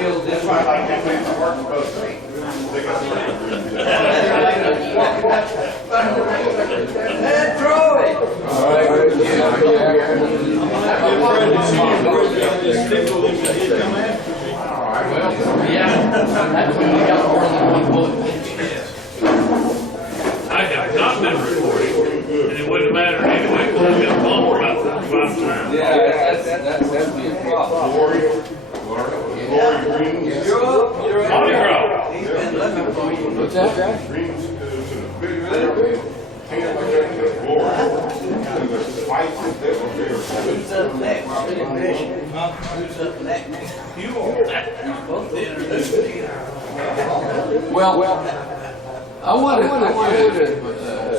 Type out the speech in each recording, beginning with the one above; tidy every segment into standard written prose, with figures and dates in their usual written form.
filled in. That's why I like that man to work both ways. Troy! All right. Yeah, that's when you got more than one bullet. I have not been recording, and it wouldn't matter anyway, because I've been bumped about 5 times. Yeah, that'd be a problem. You're up. Mardi Gras. He's been looking for you. What's that, Jack? Who's up next? Who's up next? You are. You're supposed to introduce me. Well, I want to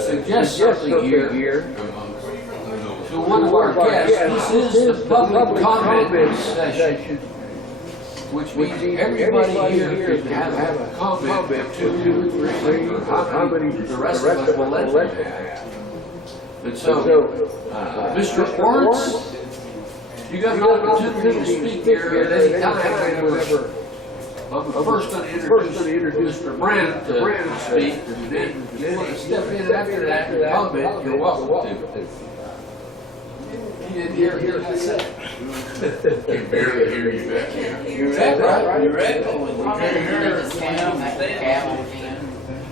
suggest something here to one of our guests. This is the public comment session, which means everybody here can have a comment, 2, 3, how many the rest of us will let them have. And so, Mr. Lawrence, you got an opportunity to speak here at any time, whenever. I'm first going to introduce Mr. Brandt to speak, and then if you want to step in after that and comment, you're welcome to. He didn't hear what I said. Can barely hear you back here. Is that right? You ready?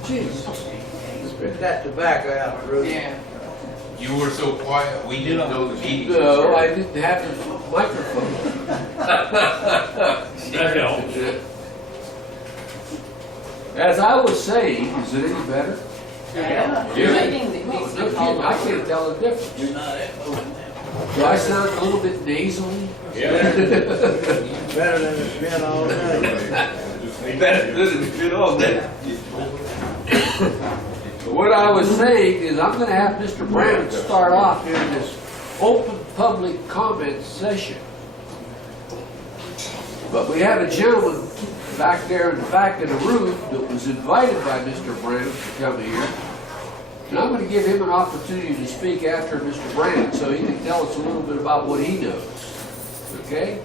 Jeez. Spit that tobacco out, Rudy. You were so quiet, we didn't know the meeting was No, I starting. didn't have the microphone. That helps. As I was saying, is it any better? Yeah. No kidding, I can't tell the difference. You're not echoing now. Do I sound a little bit nasally? Better than it's been all day. Better than it's been all day. What I was saying is I'm going to have Mr. Brandt start off here in this open public comment session. But we have a gentleman back there in the back of the room that was invited by Mr. Brandt to come here. And I'm going to give him an opportunity to speak after Mr. Brandt so he can tell us a little bit about what he knows. Okay?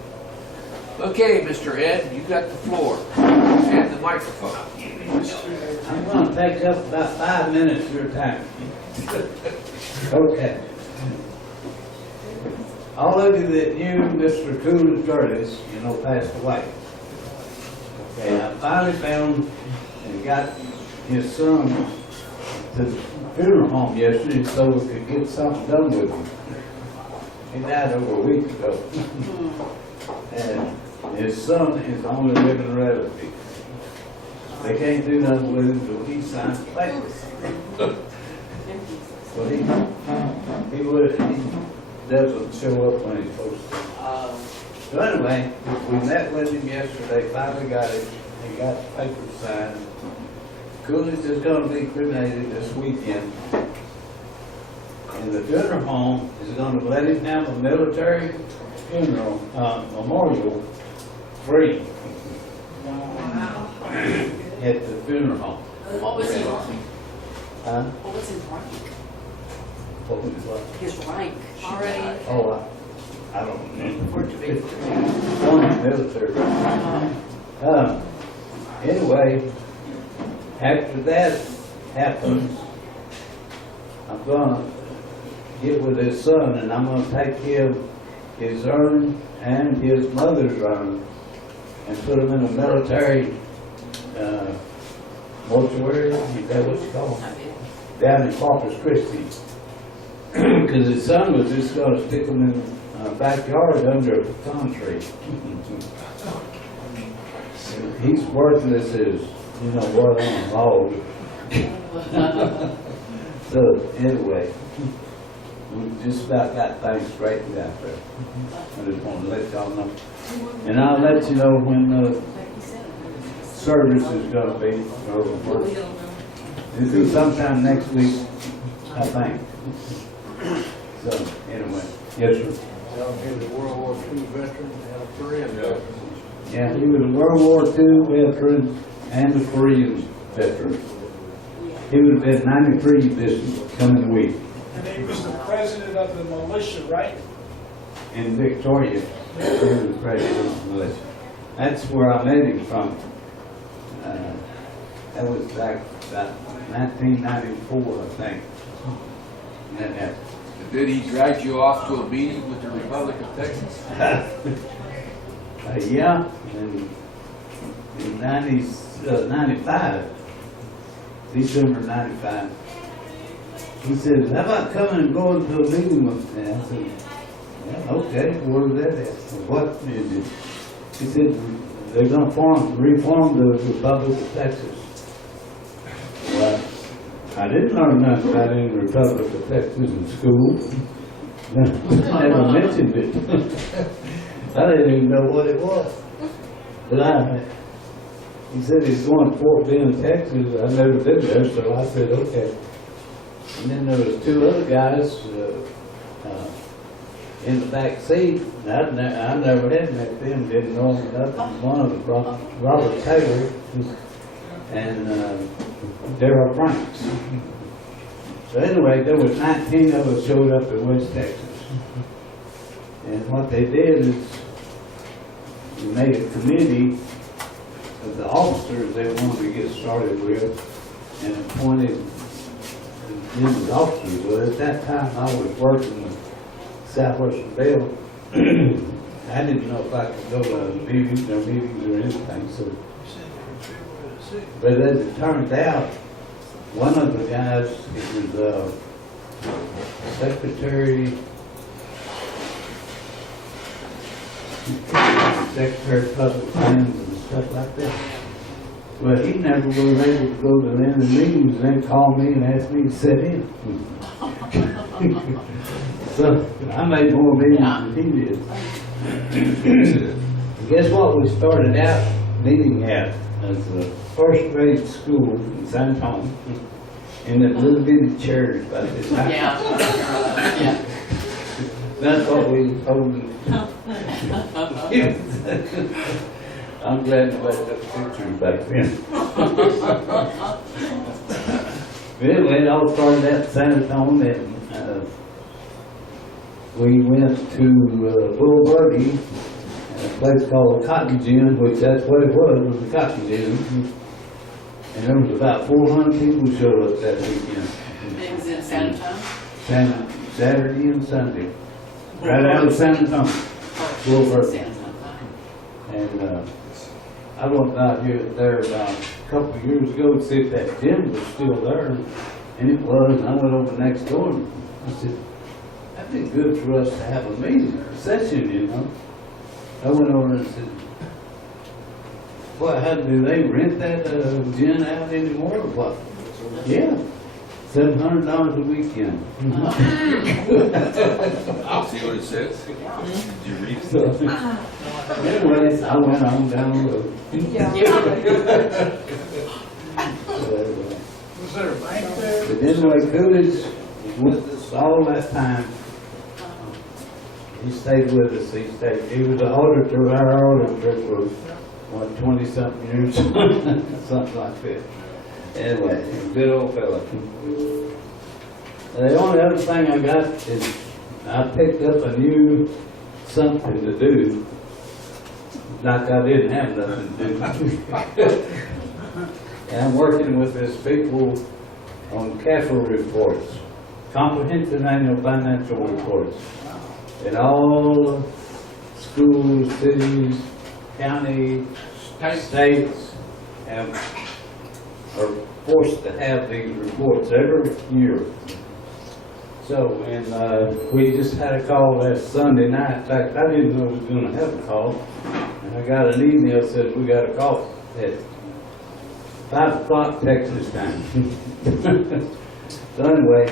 Okay, Mr. Ed, you got the floor and the microphone. I'm going to take up about 5 minutes of your time. Okay. All of you that knew Mr. Coolidge Curtis, passed away. Okay, I finally found and got his son to the funeral home yesterday so we could get something done with him. He died over a week ago. And his son is the only living relative. They can't do nothing with him until he signs the papers. Well, he doesn't show up when he's supposed to. So anyway, we met with him yesterday, finally got it, he got the papers signed. Coolidge is going to be cremated this weekend. And the funeral home is going to let him have a military funeral, memorial free. Wow. At the funeral home. What was his rank? Huh? What was his rank? What was it like? His rank already? Oh, I don't remember. For it to be One military. Anyway, after that happens, I'm gonna get with his son and I'm gonna take his urn and his mother's urn and put them in a military mortuary, is that what you call it? Down in Corpus Christi. Because his son was just going to stick them in the backyard under a pecan tree. He's worthless as, what on a log. So, anyway, we just about got things straightened out there. I just want to let y'all know. And I'll let you know when the service is going to be over. It'll be sometime next week, I think. So, anyway, yes, sir. He was a World War II veteran and a Korean veteran. Yeah, he was a World War II veteran and a Korean veteran. He would have been 93 this coming week. And he was the president of the militia, right? In Victoria, he was the president of the militia. That's where I met him from. That was back about 1994, I think. And that happened. Did he drag you off to a meeting with the Republic of Texas? Yeah, in 95, December 95. He said, how about coming and going to a meeting with me? I said, yeah, okay, where's that at? What is it? He said, they're going to reform the Republic of Texas. Well, I didn't learn nothing about any Republic of Texas in school. Never mentioned it. I didn't even know what it was. But he said he's going to Fort Bend, Texas. I've never been there, so I said, okay. And then there was two other guys in the back seat. I never had met them, didn't know nothing. One of them, Robert Taylor, and Darrell Franks. So anyway, there was 19 of us showed up in West Texas. And what they did is we made a committee of the officers they wanted to get started with and appointed them as officers. Well, at that time I was working with Southwestern Bell. I didn't know if I could go to meetings or anything. So, but as it turned out, one of the guys, it was Secretary of Public Plans and stuff like that. Well, he never was able to go to the end of the meetings and then call me and ask me to sit in. So I made more meetings than he did. Guess what we started out meeting at as a first grade school in San Antonio in that little bitty church about this high. Yeah. That's what we told them. I'm glad nobody took pictures back then. Anyway, it all started out in San Antonio, and we went to Bulverde, a place called Cotton Gin, which that's what it was a cotton gin. And there was about 400 people showed up that weekend. It was in San Antonio? Saturday and Sunday. Right out of San Antonio. Bulverde. San Antonio. And I went out there about a couple of years ago to see if that gym was still there. And it was. And I went over next door and I said, that'd be good for us to have a meeting, a session, you know. I went over and said, well, how do they rent that gin out anymore or what? Yeah, $700 a weekend. I'll see what it says. Did you read it? So, anyways, I went on down the road. Was there a bank there? But anyway, Coolidge was with us all that time. He stayed with us. He was the auditor, our auditor for, what, 20-something years? Something like that. Anyway, he's a good old fella. The only other thing I got is I picked up a new something to do, like I didn't have nothing to do. And I'm working with this people on CAFR reports, Comprehensive Annual Financial Reports. In all schools, cities, counties, states are forced to have these reports every year. So, and we just had a call last Sunday night. In fact, I didn't know we was going to have a call. And I got an email that said we got a call at 5 o'clock Texas time. So anyway,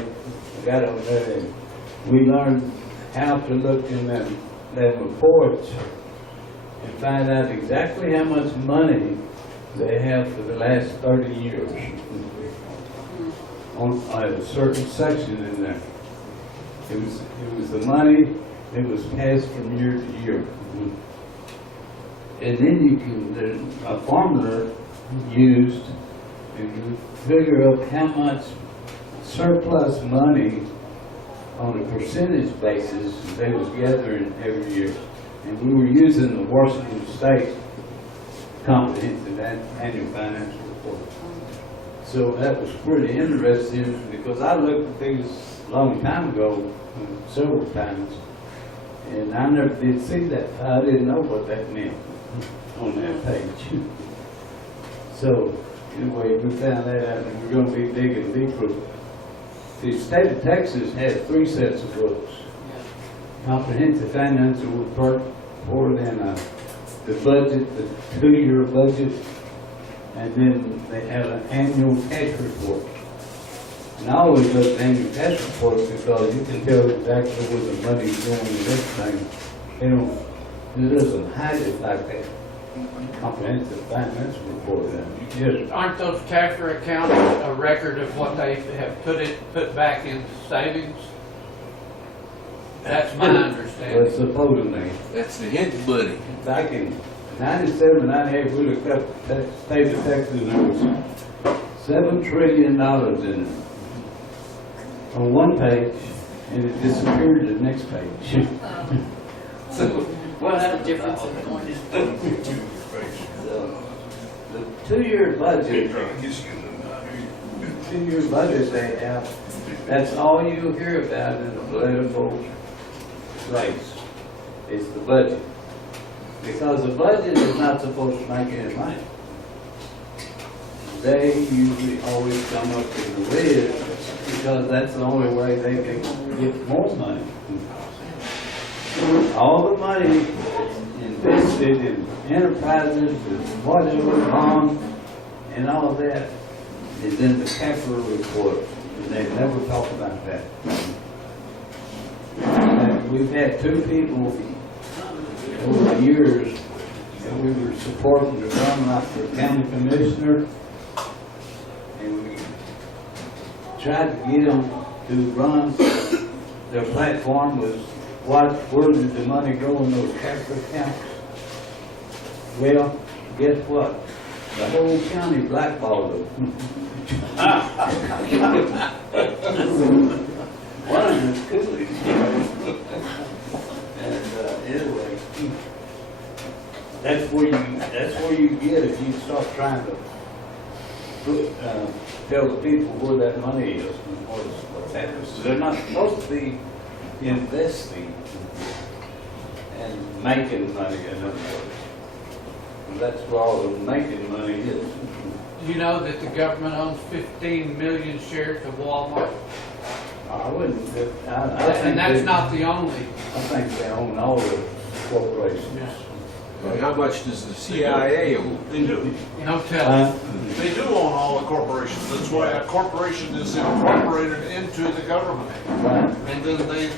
I got over there and we learned how to look in them reports and find out exactly how much money they have for the last 30 years on a certain section in there. It was the money that was passed from year to year. And then you can, there's a formula used to figure out how much surplus money on a percentage basis they was gathering every year. And we were using the Washington State comprehensive annual financial report. So that was pretty interesting because I looked at these a long time ago, several times, and I never did see that. I didn't know what that meant on that page. So anyway, we found that out, and we're going to be digging deeper. The state of Texas has 3 sets of books: comprehensive financial report, then the budget, the 2-year budget, and then they have an annual cash report. And I always look at the annual cash report because you can tell exactly where the money's going and everything. It doesn't hide it like that. Comprehensive financial report. Yes. Aren't those Taffer accounts a record of what they have put back into savings? That's my Well, understanding. supposedly, That's the hint, buddy. back in 97, 98, we looked up the state of Texas, and there was $7 trillion in it on one page, and it disappeared to the next page. So what had a difference in the coin? The 2-year budget, 2-year budget they have, that's all you hear about in the political race, is the budget. Because the budget is not supposed to make any money. They usually always come up in the red because that's the only way they can get more money. All the money invested in enterprises and whatever, bonds, and all of that is in the capital report, and they never talk about that. And we've had 2 people over the years that we were supporting to run like the county commissioner, and we tried to get them to run. Their platform was, where did the money go in those capital accounts? Well, guess what? The whole county blackballed them. One of them is coolies. And anyway, that's where you get if you start trying to tell the people where that money is and what's happening. They're not supposed to be investing and making money, in other words. And that's where all the making money is. You know that the government owns 15 million shares of Walmart? I wouldn't, I think And that's they- not the only. I think they own all the corporations. Well, how much does the CIA own? They do. No telling. They do own all the corporations. That's why a corporation is incorporated into the government. Right. And then they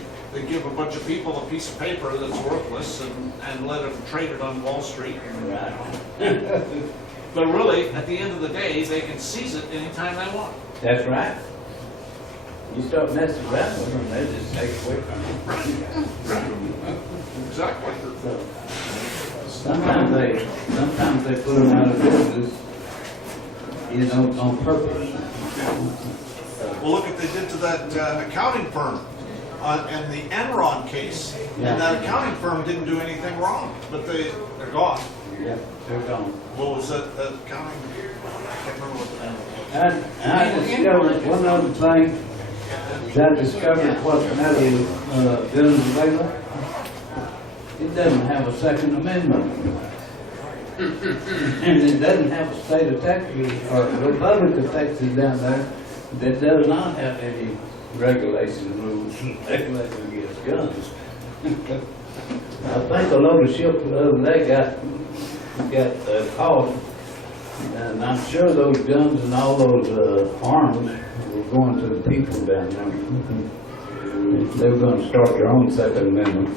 give a bunch of people a piece of paper that's worthless and let them trade it on Wall Street. Right. But really, at the end of the day, they can seize it anytime they want. That's right. You start messing around with them, they just take it away from you. Exactly. So, sometimes they put them out of business, on purpose. Well, look what they did to that accounting firm in the Enron case. Yeah. And that accounting firm didn't do anything wrong, but they're gone. Yeah, they're gone. What was that accounting? I can't remember what the name was. And I discovered one other thing, I discovered what the matter with Venezuela. It doesn't have a Second Amendment. And it doesn't have a state of Texas, or Republic of Texas down there, that does not have any regulation rules regulating against guns. I think a load of ship the other day got caught, and I'm sure those guns and all those arms were going to the people down there. They were going to start their own Second Amendment.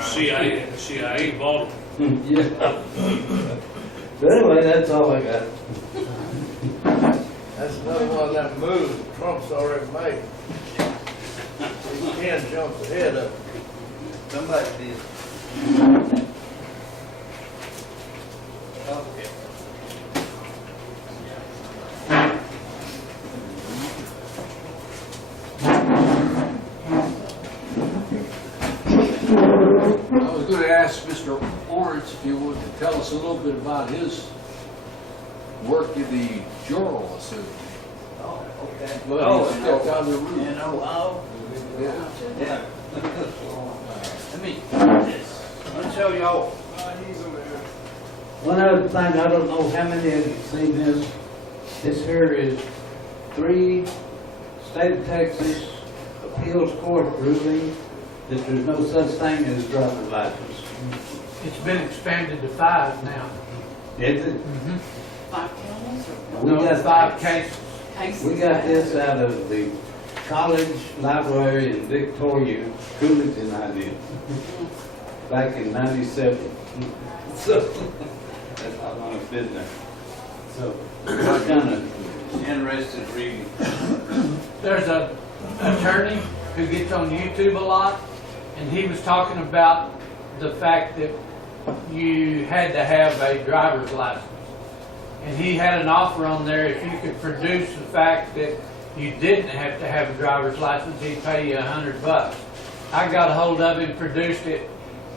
CIA bought them. Yeah. But anyway, that's all I got. That's another one of them moves Trump's already made. He can jump ahead of it. Somebody did. Okay. I was going to ask Mr. Lawrence if you would to tell us a little bit about his work in the Joral Assembly. Oh, okay. Well, he stepped out of the room. In Ohio? Yeah. Yeah. Let me show y'all. One other thing, I don't know how many of you have seen this. This here is 3 state of Texas appeals court ruling that there's no such thing as a driver's license. It's been expanded to 5 now. Is it? 5 counties or? We got 5 cases. We got this out of the college library in Victoria, Coolidge, and I did, back in '97. So, that's how long it's been there. So, we're kind of interested reading. There's a attorney who gets on YouTube a lot, and he was talking about the fact that you had to have a driver's license. And he had an offer on there, if you could produce the fact that you didn't have to have a driver's license, he'd pay you $100. I got a hold of him, produced it.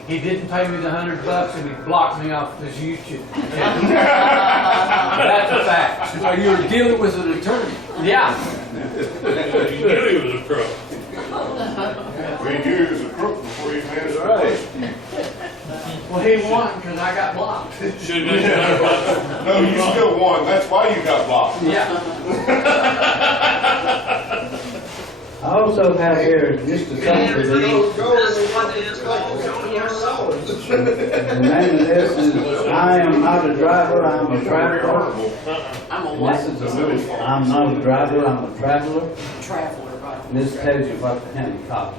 He didn't pay me the $100 and he blocked me off his YouTube. That's a fact. So you were dealing with an attorney? Yeah. You knew he was a crook. We knew he was a crook before he managed to push. Well, he won because I got blocked. Should've been $100. No, you still won. That's why you got blocked. Yeah. I also have here just a couple of these. The name of this is, I am not a driver, I'm a traveler. I'm a And what? this is I'm not a driver, I'm a traveler. Traveler, right? And this tells you what the county cop.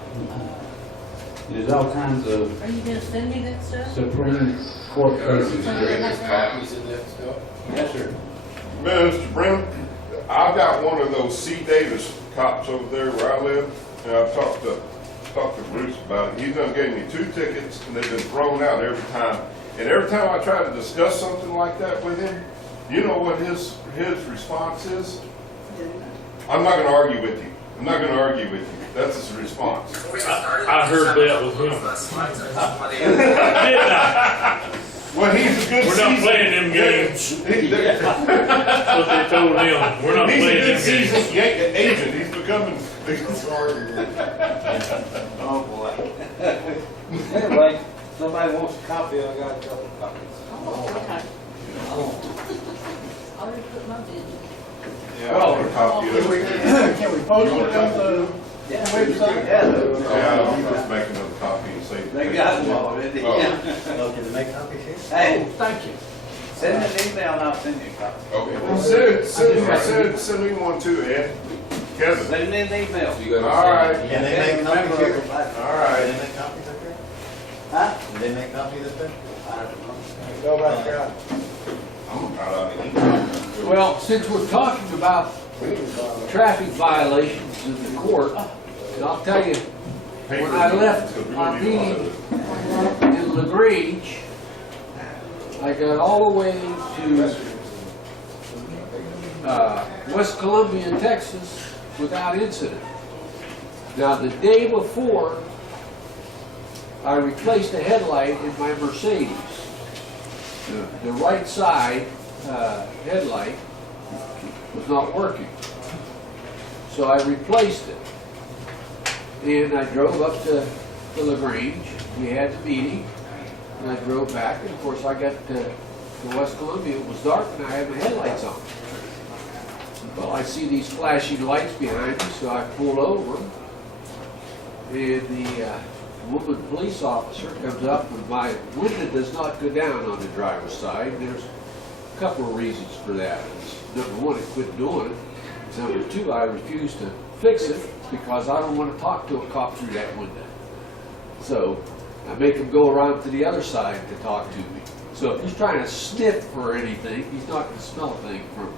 There's all kinds of Are you gonna send me that stuff? Supreme Court cases here. Copies of that stuff. Yes, sir. Mr. Brennan, I've got one of those C. Davis cops over there where I live, and I've talked to Bruce about it. He done gave me 2 tickets, and they've been thrown out every time. And every time I try to discuss something like that with him, you know what his response is? I'm not gonna argue with you. I'm not gonna argue with you. That's his response. I heard that with him. Didn't I? Well, he's a good We're not seasoned- playing them games. That's what they told him. We're not He's a playing good them seasoned games. agent. He's becoming. Oh, boy. Anyway, somebody wants a copy, I got a couple copies. Oh, okay. I already put my bid in. Yeah, I want a copy of it. Can we post it on the website? Yeah, I'll just make another copy and save. They got them already. Oh. Can they make copies here? Hey, Thank you. send me an email and I'll send you a copy. Okay. Send me one too, Ed. Kevin. Send me an email. You gotta All right. Can they make copies here? All right. make copies up here? Huh? Can they make copies up there? I don't know. Go back there. I'm gonna try to eat. Well, since we're talking about traffic violations in the court, I'll tell you, when I left our meeting in LaGrange, I got all the way to West Columbia, Texas, without incident. Now, the day before, I replaced a headlight in my Mercedes. The right side headlight was not working. So I replaced it. And I drove up to LaGrange. We had the meeting. And I drove back. And of course, I got to West Columbia. It was dark and I had my headlights on. Well, I see these flashing lights behind me, so I pulled over. And the woman police officer comes up, and my window does not go down on the driver's side. There's a couple of reasons for that. Number one, I quit doing it. Number two, I refuse to fix it because I don't want to talk to a cop through that window. So I make him go around to the other side to talk to me. So if he's trying to sniff for anything, he's not going to smell a thing from me.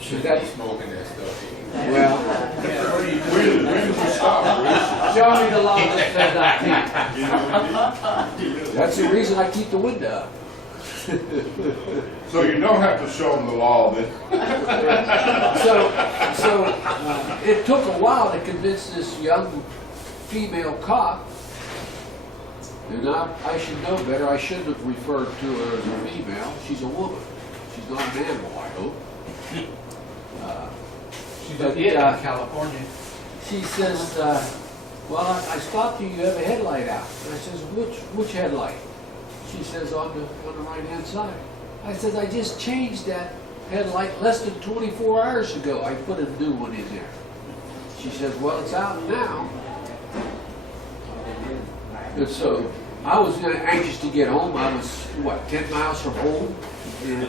Should be smoking that stuff. Well, When did you stop, Show me the law that says I can't. that's the reason I keep the window up. Bruce? So you don't have to show them the law then. So it took a while to convince this young female cop And I should know better. I shouldn't have referred to her as a female. She's a woman. She's not an animal, I hope. She's But, a kid in California. She says, well, I stopped you. You have a headlight out. And I says, which headlight? She says, on the right-hand side. I says, I just changed that headlight less than 24 hours ago. I put a new one in there. She says, well, it's out now. And so I was anxious to get home. I was, 10 miles from home? And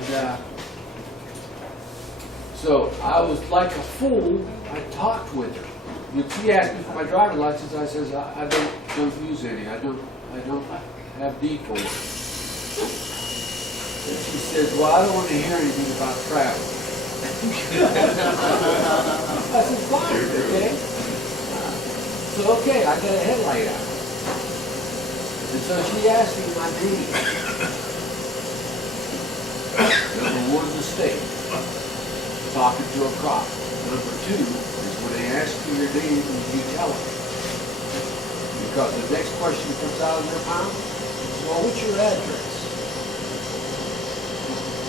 so I was like a fool. I talked with her. When she asked me for my driver's license, I says, I don't use any. I don't have need for it. And she says, well, I don't want to hear anything about travel. I said, fine, okay. So, okay, I got a headlight out. And so she asked me my name. Number one, mistake. Talking to a cop. Number two is when they ask you your name, you tell them. Because the next question that comes out of their mouth is, well, what's your address?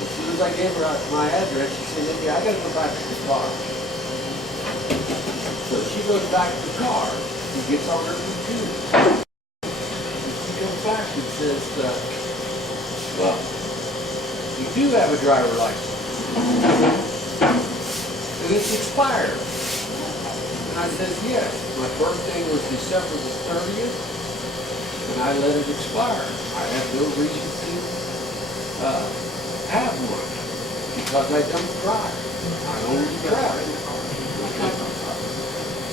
As soon as I gave her my address, she said, yeah, I gotta go back to the car. So she goes back to the car and gets on her computer. She comes back and says, well, you do have a driver license. And it's expired. And I said, yes. My birthday was December the 30th, and I let it expire. I have no reason to have one, because I don't drive. I only drive.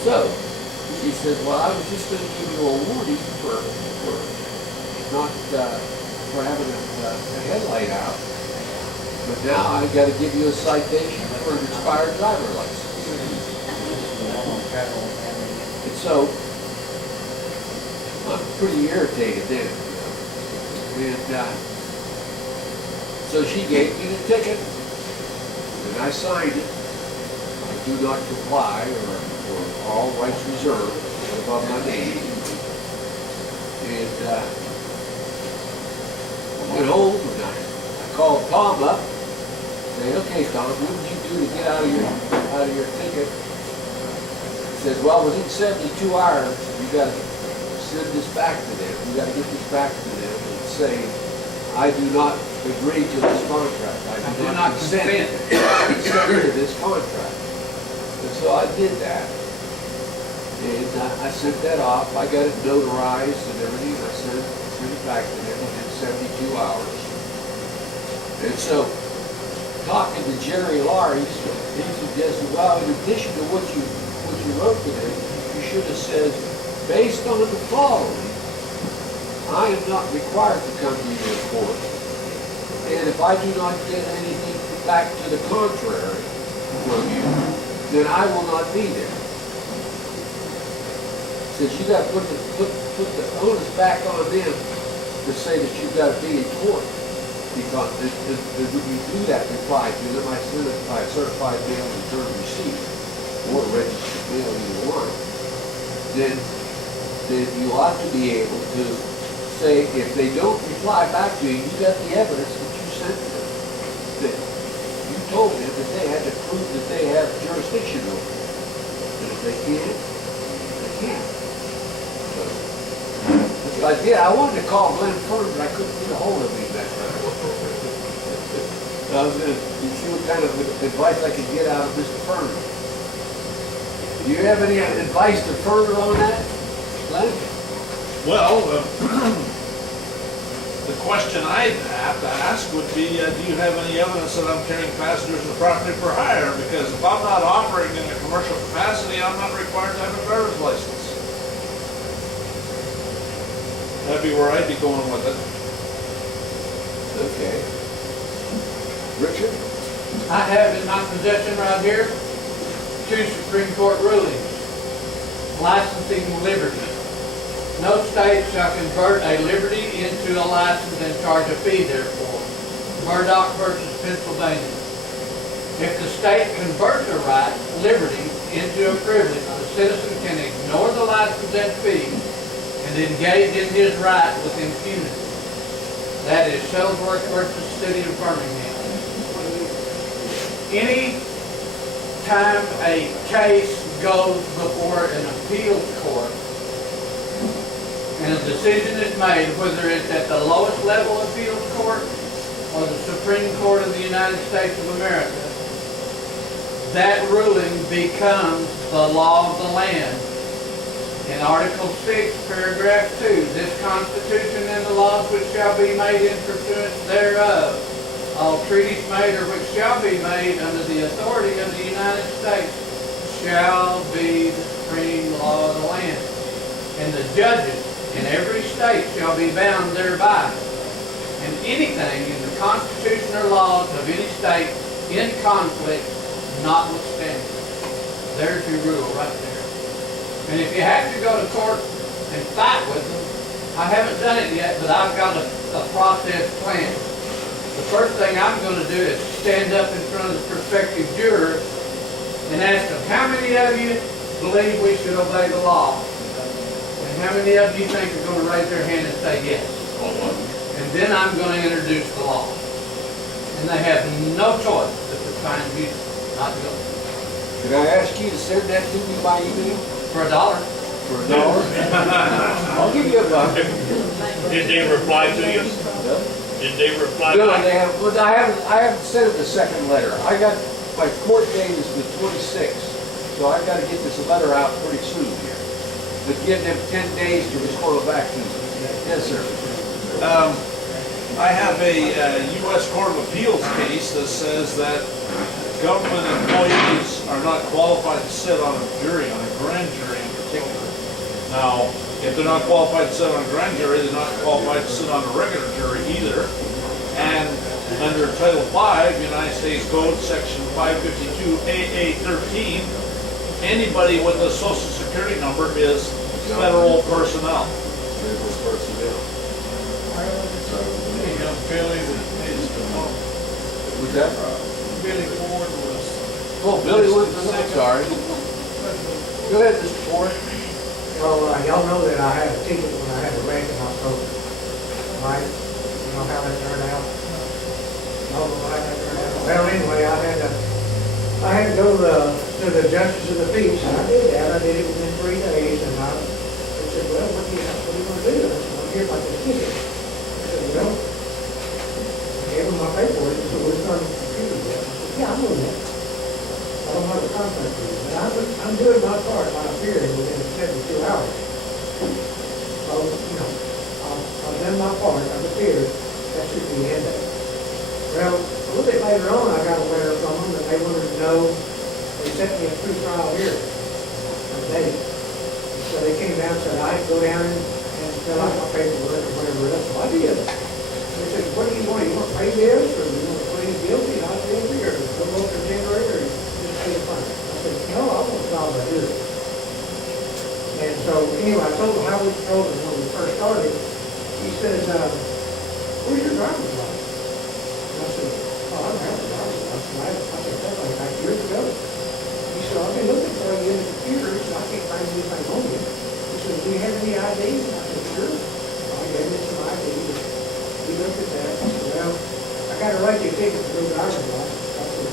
So, he says, well, I was just going to give you a warning for not, for having a headlight out. But now I got to give you a citation for an expired driver license. And so, I'm pretty irritated then. And so she gave me the ticket, and I signed it. I do not comply, or all rights reserved above my name. And I went home, and I called Tom up. Say, okay, Tom, what did you do to get out of your ticket? He says, well, within 72 hours, you got to send this back to them. You got to get this back to them and say, I do not agree to this contract. I do not consent to this contract. And so I did that. And I sent that off. I got it notarized and everything. I sent it back to them within 72 hours. And so, talking to Jerry Laurie, he suggested, well, in addition to what you wrote today, you should have said, based on the following, I am not required to come to your court. And if I do not get anything back to the contrary from you, then I will not be there. Since you got to put the onus back on them to say that you've got to be in court. Because when you do that reply to them, I send it by certified mail return receipt or registered mail, either one, then you ought to be able to say, if they don't reply back to you, you got the evidence that you sent to them. That you told them that they had to prove that they have jurisdiction over it. And if they can't, they can't. So, that's what I did. I wanted to call Glenn Fern, but I couldn't get a hold of him that time. I was going to see what kind of advice I could get out of Mr. Fern. Do you have any advice to Fern on that, Glenn? Well, the question I'd have to ask would be, do you have any evidence that I'm carrying passengers and property for hire? Because if I'm not operating in a commercial capacity, I'm not required to have a driver's license. That'd be where I'd be going with it. Okay. Richard? I have in my possession right here 2 Supreme Court rulings. Licensing liberty. No state shall convert a liberty into a license and charge a fee therefor. Murdoch versus Pennsylvania. If the state converts a right, liberty, into a privilege, the citizen can ignore the license and fee and engage in his right with impunity. That is Shuttlesworth versus City of Birmingham. Any time a case goes before an appeals court and a decision is made, whether it's at the lowest level appeals court or the Supreme Court of the United States of America, that ruling becomes the law of the land. In Article 6, Paragraph 2, this Constitution and the laws which shall be made in pursuance thereof, all treaties made or which shall be made under the authority of the United States shall be the supreme law of the land. And the judges in every state shall be bound thereby. And anything in the Constitution or laws of any state in conflict notwithstanding. There's your rule right there. And if you have to go to court and fight with them, I haven't done it yet, but I've got a process plan. The first thing I'm going to do is stand up in front of the prospective jurors and ask them, how many of you believe we should obey the law? And how many of you think are going to raise their hand and say yes? And then I'm going to introduce the law. And they have no choice but to find you not guilty. Could I ask you to send that to me by email? For $1. For $1? I'll give you $1. Did they reply to you? Did they reply No, back? they have, well, I haven't sent it the second letter. I got, my court date is the 26th, so I gotta get this letter out pretty soon here. But give them 10 days to respond back to me. Yes, sir. I have a U.S. Court of Appeals case that says that government employees are not qualified to sit on a jury, on a grand jury in particular. Now, if they're not qualified to sit on a grand jury, they're not qualified to sit on a regular jury either. And under Title V, United States Code, Section 552 AA 13, anybody with a Social Security number is federal personnel. Billy that needs to know. Was that? Billy Ford was. Oh, Billy was, I'm sorry. Go ahead, Mr. Ford. Well, y'all know that I had a ticket when I had a wreck in October, right? You know how that turned out? Y'all know how that turned out? Well, anyway, I had to go to the justice of the peace, and I did that. I did it within 3 days, and they said, well, what are you going to do? I said, well, here's my ticket. I said, well, I gave them my paperwork, and said, well, it's not on the computer yet. I said, yeah, I know that. I don't have a contract with you, but I'm doing my part by appearing within 72 hours. So, you know, I've done my part, I've appeared, that should be the end of it. Well, a little bit later on, I got a letter from them that they wanted to know, they sent me a pre-trial hearing, a date. So they came down and said, I could go down and fill out my paperwork or whatever else. So I did. They said, what do you want? You want to pay this, or you want to plead guilty, not guilty, or go up to January, or just pay the fine? I said, no, I want to solve that here. And so, anyway, I told him how we told him when we first started. He says, where's your driver's license? And I said, oh, I don't have a driver's license. I said, that was like years ago. He said, I've been looking for you in the computer, so I can't find anything on you. He said, do you have any ID? And I said, sure. So I gave him some ID. He looked at that. I said, well, I got to write you a ticket for no driver's license. I said,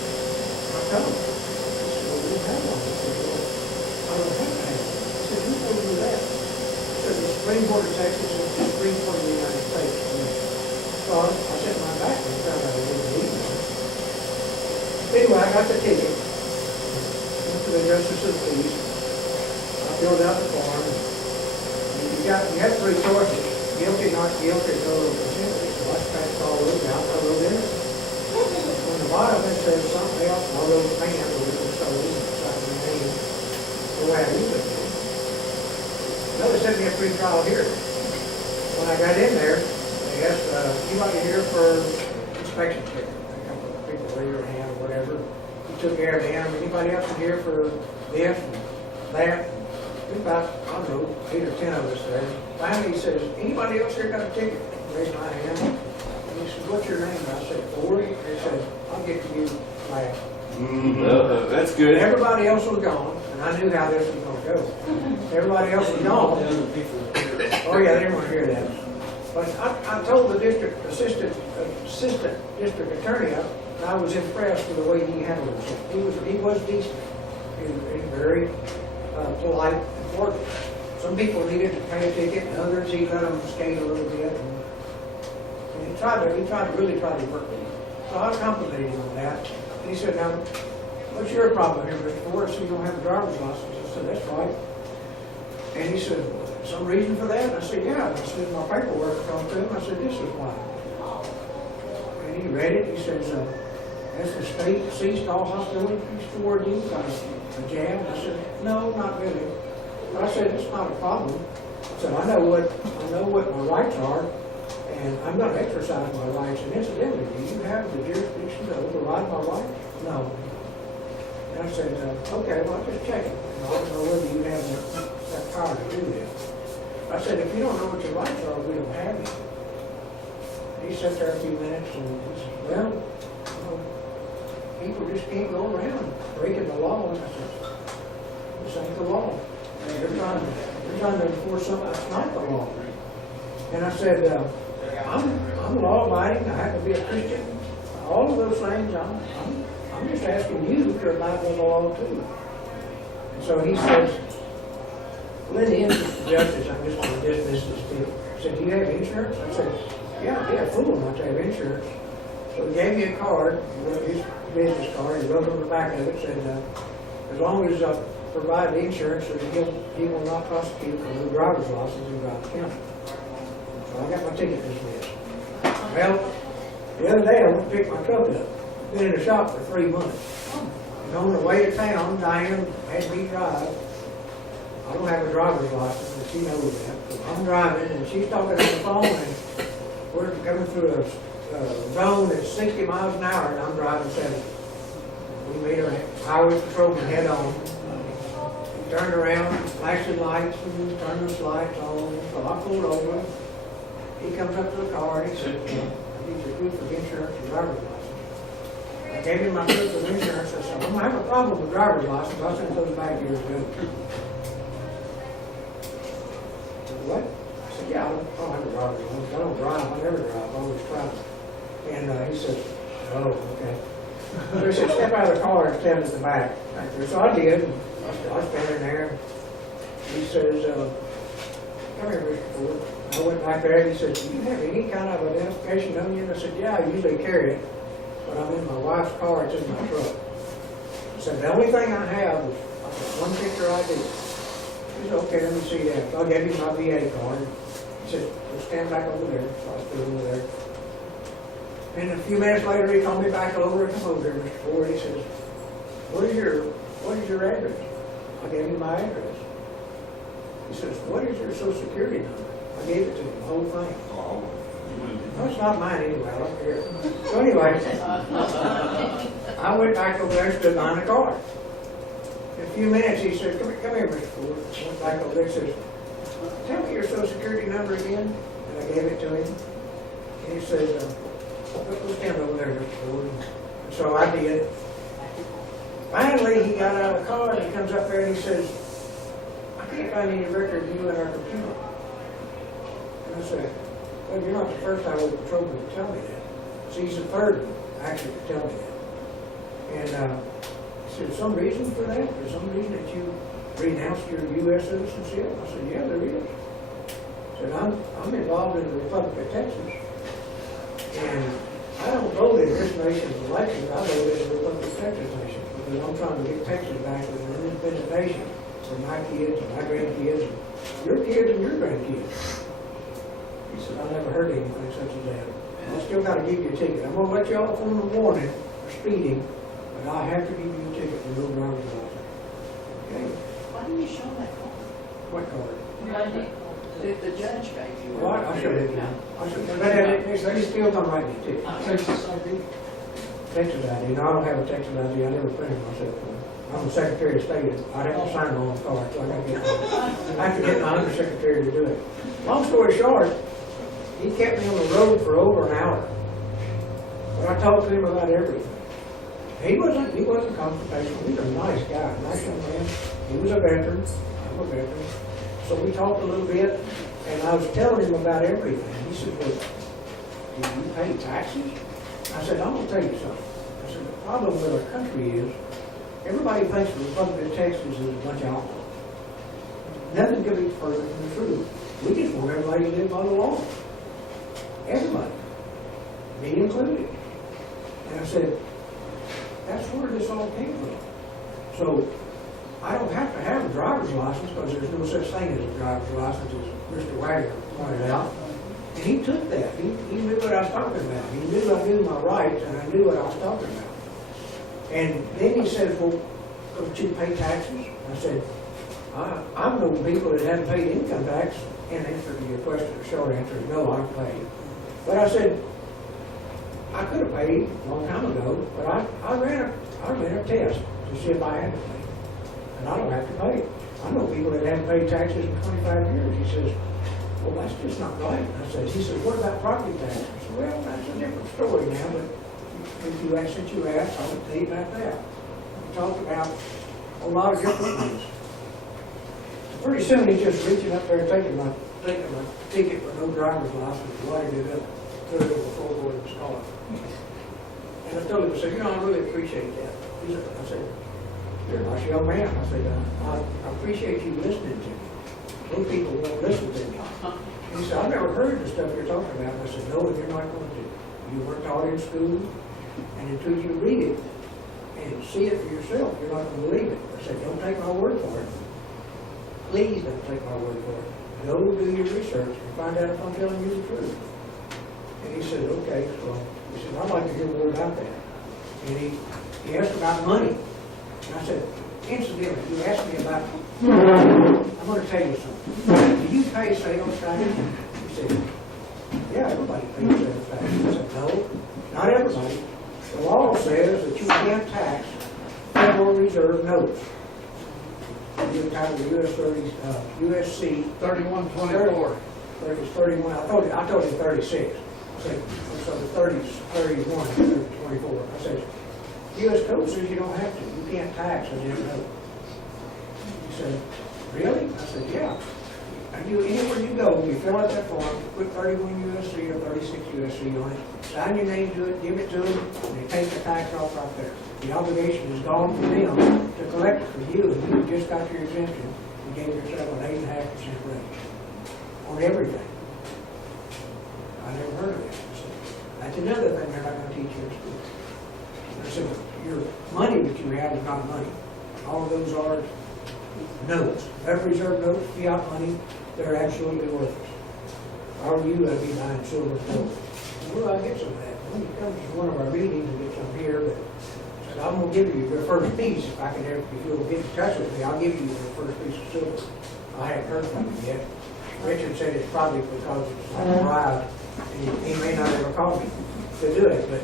how come? He said, well, we don't have one. I said, well, I don't have to have one. He said, who told you that? I said, the Supreme Court of Texas and the Supreme Court of the United States. So I sent my back and found out I didn't need one. Anyway, I got the ticket. Went to the justice of the peace. I filled out the form. And you had 3 choices. Guilty, not guilty, no contempt. So I scratched all those out. I wrote in it. On the bottom it says something else. I wrote man with it, so it was like my name. The way I used it. No, they sent me a pre-trial hearing. When I got in there, they asked, anybody here for inspection ticket? A couple of people raised their hand or whatever. He took care of them. Anybody else in here for this and that? About, I don't know, 8 or 10 of us there. Finally, he says, anybody else here got a ticket? Raised my hand. And he said, what's your name? And I said, Ford. And he said, I'll get to you last. That's good. Everybody else was gone, and I knew how this was going go. Everybody else was gone. Oh, yeah, they didn't want to hear that. But I told the assistant district attorney, I was impressed with the way he handled himself. He was decent. He was very polite and cordial. Some people needed to pay a ticket, and others he let them skate a little bit. And he really tried to work with him. So I complimented him on that. And he said, "Now, what's your problem here, Mr. Forrest? You don't have a driver's license." I said, "That's right." And he said, "Some reason for that?" And I said, "Yeah." And I said, "My paperwork come to him." I said, "This is why." And he read it. He says, "Has the state ceased all hostilities toward you by a jab?" I said, "No, not really." But I said, "It's not a problem." I said, I know what my rights are, and I'm going to exercise my rights. And incidentally, do you have the jurisdiction to override my rights? No. And I said, "Okay, well, I'll just check it. I don't know whether you have that power to do this." I said, "If you don't know what your rights are, we don't have you." He sat there a few minutes and he said, "Well, people just can't go around breaking the law." And I said, "This ain't the law. You're trying to enforce something that's not the law." And I said, I'm law-abiding. I happen to be a Christian. All of those things, I'm just asking you to abide by the law too." And so he says, "Let in the justice. I'm just going to dismiss this deal." He said, "Do you have insurance?" I said, "Yeah, I'd be a fool not to have insurance." So he gave me a card, his business card. He wrote on the back of it, said, "As long as I provide the insurance, he will not prosecute for no driver's license in Brown County." So I got my ticket dismissed. Well, the other day I went to pick my truck up. Been in the shop for 3 months. And on the way to town, Diane had me drive. I don't have a driver's license, but she knows that. So I'm driving, and she's talking on the phone, and we're coming through a zone that's 60 miles an hour, and I'm driving 70. We made a highway patrolman head on. He turned around, flashing lights, and turned the lights on. So I pulled over. He comes up to the car, and he said, "I need your proof of insurance and driver's license." I gave him my proof of insurance. I said, "I don't have a problem with driver's license. I'll send those back years ago." "What?" I said, "Yeah, I don't have a driver's license. I don't drive. I never drive. I always travel." And he said, "Oh, okay." So he said, "Step out of the car and stand at the back." So I did. I was standing there. He says, "Come here, Mr. Ford." I went back there and he said, "Do you have any kind of identification on you?" And I said, "Yeah, I usually carry it, but I'm in my wife's car. It's in my truck." He said, "The only thing I have is one picture ID." He said, "Okay, let me see that." So I gave him my VA card. He said, "Well, stand back over there." So I stood over there. And a few minutes later, he called me back over and come over here, Mr. Ford. He says, what is your address?" I gave him my address. He says, "What is your social security number?" I gave it to him, the whole thing. No, it's not mine anyway, I don't care. So anyway, I went back over there and stood behind the car. In a few minutes, he said, come here, Mr. Ford." I went back over there and says, "Tell me your social security number again." And I gave it to him. And he said, "Let's stand over there, Mr. Ford." And so I did. Finally, he got out of the car and he comes up there and he says, "I can't find any record of you in our computer." And I said, "Well, you're not the first highway patrolman to tell me that. She's the third one, actually, to tell me that." And he said, "Some reason for that? There's some reason that you renounced your U.S. citizenship?" I said, "Yeah, there is." I said, I'm involved in the Republic of Texas. And I don't vote in this nation's elections. I vote in the Republic of Texas nation because I'm trying to get Texas back as an independent nation for my kids and my grandkids and your kids and your grandkids. He said, "I never heard anything such as that. I still got to give you a ticket. I'm going to let you off on the warning for speeding, but I have to give you a ticket for no driver's license." Okay? Why didn't you show that card? What card? The judge gave you. Well, I showed it to him. They still come write me a ticket. Texas ID? Texas ID. No, I don't have a Texas ID. I never printed myself one. I'm the Secretary of State. I'd have to sign on the card, so I have to get my undersecretary to do it. Long story short, he kept me on the road for over an hour. But I talked to him about everything. He wasn't confrontational. He was a nice guy, nice young man. He was a veteran. a veteran. So we talked a little bit, and I was telling him about everything. He said, well, do you pay taxes? I said, I'm gonna tell you something. I said, the problem with our country is, everybody thinks the Republic of Texas is a bunch of alcohol. Nothing could be further from the truth. We just want everybody to live by the law. Everybody, me included. And I said, that's where this all came from. So, I don't have to have a driver's license, because there's no such thing as a driver's license, as Mr. Wagner pointed out. And he took that. He knew what I was talking about. He knew I knew my rights, and I knew what I was talking about. And then he said, well, don't you pay taxes? I said, I've known people that haven't paid income tax. In answer to your question, the short answer is no, I don't pay. But I said, I could have paid a long time ago, but I ran a test to see if I had to pay. And I don't have to pay. I know people that haven't paid taxes in 25 years. He says, well, that's just not right. I said, he said, what about property taxes? I said, well, that's a different story now, but since you asked, I'll tell you about that. We talked about a lot of different things. Pretty soon he's just reaching up there, taking my ticket for no driver's license, lighting it up, threw it over the floorboard of his car. And I told him, I said, I really appreciate that. I said, you're a nice young man. I said, I appreciate you listening to me. Those people won't listen to me. He said, I've never heard the stuff you're talking about. I said, no, you're not going to. You weren't taught in school, and until you read it and see it for yourself, you're not going to believe it. I said, don't take my word for it. Please don't take my word for it. Go do your research and find out if I'm telling you the truth. And he said, okay. So he said, I'd like to hear more about that. And he asked about money. And I said, incidentally, you asked me about, I'm going to tell you something. Do you pay sales tax? He said, yeah, everybody pays sales tax. I said, no, not everybody. The law says that you can't tax Federal Reserve notes. You entitled to USC 3124. It's 31. I told him 36. I said, so the 30 31, 24. I said, U.S. code says you don't have to. You can't tax a new note. He said, really? I said, yeah. And anywhere you go, you fill out that form, put 31 USC or 36 USC on it, sign your name to it, give it to them, and they take the tax off right there. The obligation is gone from them to collect it from you, and you just got your exemption and gave yourself an 8.5% rate on everything. I never heard of that. So that's another thing they're not going to teach you in school. I said, your money that you have is not money. All of those are notes. Federal Reserve notes, fiat money, they're absolutely worthless. How are you be buying silver and gold? Where do I get some of that? Well, you come to one of our meetings and get some here, but I said, I'm going to give you your first piece. If I can ever, if you'll get in touch with me, I'll give you your first piece of silver. I haven't heard from him yet. Richard said it's probably because it's like a bribe, and he may not ever call me to do it, but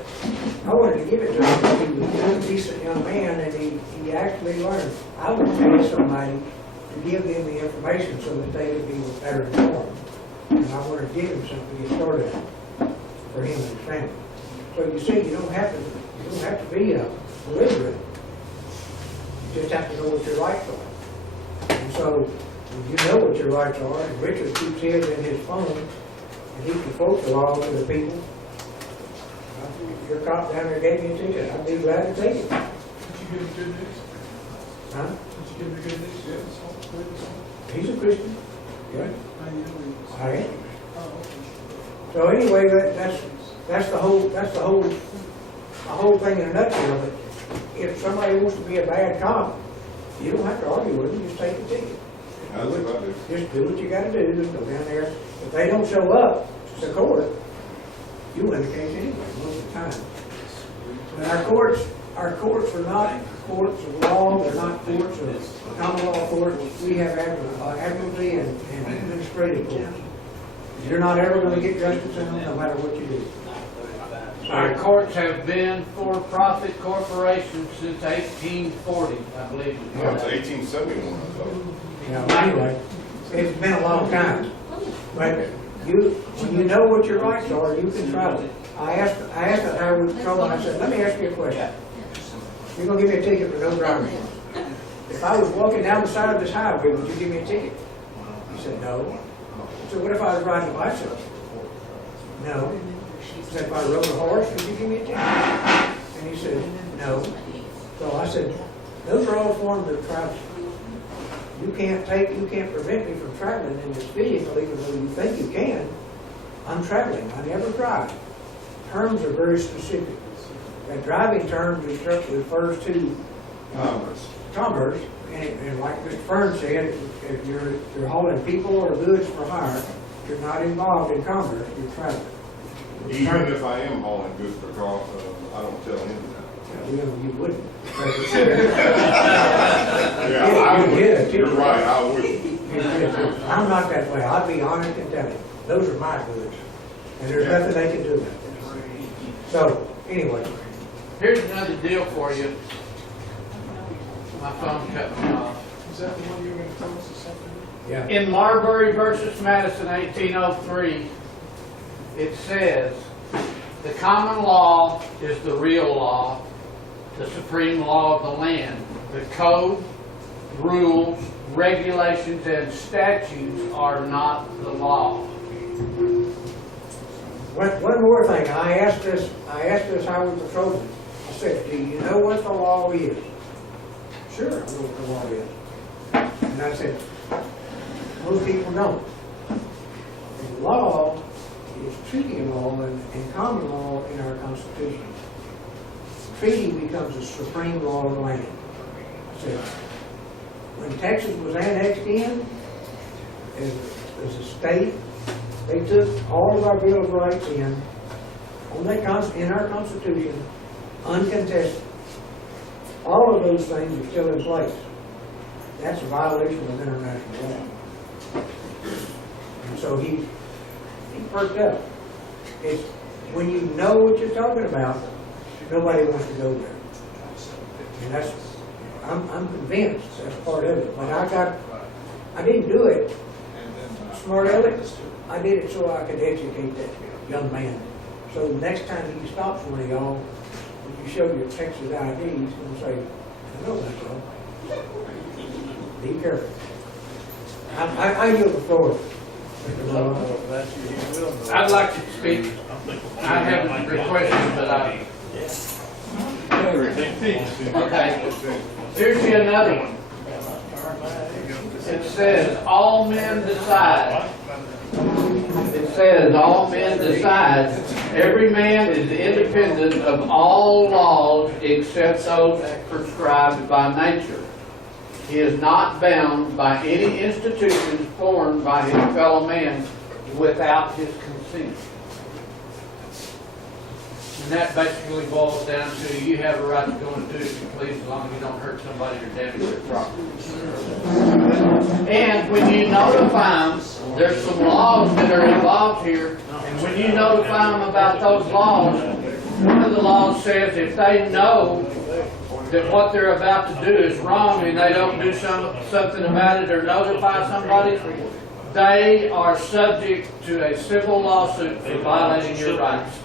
I wanted to give it to him because he was a decent young man, and he actually learned. I would pay somebody to give them the information so that they would be better informed. And I wanted to give him something to get started for him and his family. So you see, you don't have to be illiterate. You just have to know what your rights are. And so when you know what your rights are, and Richard keeps his in his phone, and he can quote the law to the people. Your cop down there gave me a ticket. I'd be glad to take it. Did you give him good news? Huh? Did you give him good news? Yeah, He's a Christian. Yeah. I am. Oh, So anyway, that's the whole thing in a nutshell. But if somebody wants to be a bad cop, you don't have to argue with them. Just take the ticket. That's what I do. Just do what you got to do. Just go down there. If they don't show up to court, you win the case anyway most of the time. And our courts are not courts of law. They're not courts of common law courts. We have admiralty and administrative courts. You're not ever going to get justice in them, no matter what you do. Our courts have been for-profit corporations since 1840, I believe. No, it's 1871, I thought. Anyway, it's been a long time. But when you know what your rights are, you can try it. I asked the highway patrol, and I said, let me ask you a question. You're going to give me a ticket for no driving. if I was walking down the side of this highway, would you give me a ticket? He said, no. So what if I was riding a bicycle? No. He said, if I rode a horse, would you give me a ticket? And he said, no. So I said, those are all forms of travel. You can't prevent me from traveling in this vehicle, even though you think you can. I'm traveling, I never drive. Terms are very specific. That driving term refers to commerce, and like Mr. Fern said, if you're hauling people or goods for hire, you're not involved in commerce, you're traveling. Even if I am hauling goods for car, I don't tell him that. You wouldn't. Yeah, I would. You're right, I wouldn't. I'm not that way. I'll be honest and tell you. Those are my goods. And there's nothing they can do about that. So, anyway. Here's another deal for you. My phone cut me off. Is that the one you were going to tell us or something? Yeah. In Marbury versus Madison, 1803, it says, the common law is the real law, the supreme law of the land. The code, rules, regulations, and statutes are not the law. One more thing. I asked this highway patrolman. I said, do you know what the law is? Sure, I know what the law is. And I said, most people don't. The law is treaty law and common law in our Constitution. Treaty becomes the supreme law of the land. I said, when Texas was annexed in, as a state, they took all of our Bill of Rights in our Constitution, uncontested. All of those things are still in place. That's a violation of international law. And so he perked up. It's when you know what you're talking about, nobody wants to go there. And I'm convinced that's part of it. But I didn't do it smart aleck. I did it so I could educate that young man. So next time he stops one of y'all, when you show your Texas ID, he's going to say, I know that's wrong. Be careful. I yield the floor. I'd like to speak. I haven't requested, but I. Okay. Here's another one. It says, all men decide. It says, all men decide. Every man is independent of all laws except those prescribed by nature. He is not bound by any institutions formed by his fellow man without his consent. And that basically boils down to you have a right to go and do as you please as long as you don't hurt somebody or damage their property. And when you notify them, there's some laws that are involved here, and when you notify them about those laws, one of the laws says if they know that what they're about to do is wrong and they don't do something about it or notify somebody, they are subject to a civil lawsuit for violating your rights.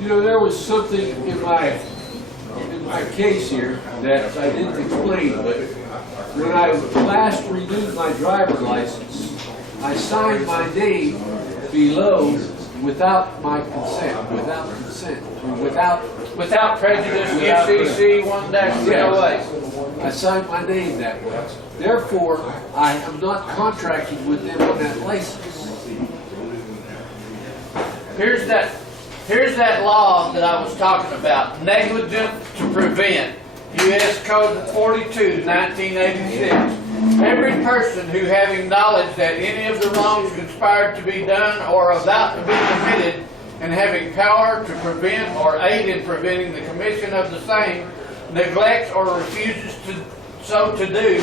You know, there was something in my case here that I didn't explain, but when I last renewed my driver's license, I signed my name below without my consent, Without prejudice, UCC 1-308. I signed my name that way. Therefore, I am not contracted with them on that license. Here's that law that I was talking about, negligent to prevent, U.S. Code 42, 1986. Every person who having knowledge that any of the wrongs conspired to be done or about to be committed and having power to prevent or aid in preventing the commission of the same, neglects or refuses to do,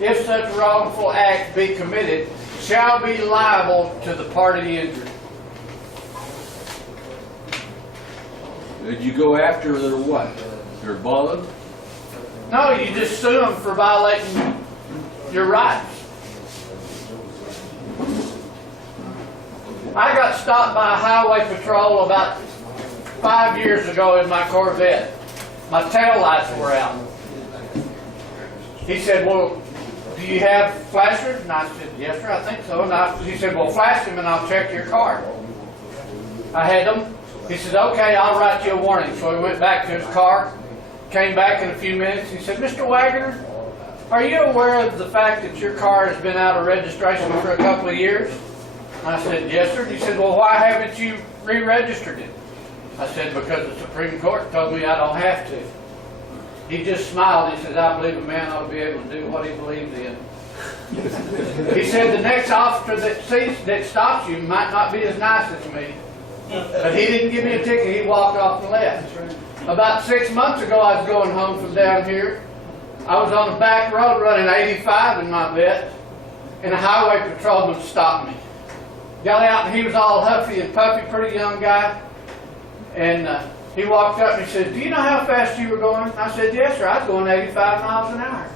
if such wrongful act be committed, shall be liable to the party injured. Did you go after their what? Their bond? No, you just sue them for violating your rights. I got stopped by a highway patrol about 5 years ago in my Corvette. my tail lights were out. He said, well, do you have flashers? And I said, yes, sir, I think so. And he said, well, flash them and I'll check your car. I had them. He said, okay, I'll write you a warning. So he went back to his car, came back in a few minutes. He said, Mr. Wagner, are you aware of the fact that your car has been out of registration for a couple of years? And I said, yes, sir. He said, well, why haven't you re-registered it? I said, because the Supreme Court told me I don't have to. He just smiled. He said, I believe a man ought to be able to do what he believes in. He said, the next officer that stops you might not be as nice as me. But he didn't give me a ticket. He walked off and left. About 6 months ago, I was going home from down here. I was on the back road running 85 in my vet, and a highway patrolman stopped me. Got out, and he was all huffy and puffy, pretty young guy. And he walked up and he said, do you know how fast you were going? I said, yes, sir. I was going 85 miles an hour.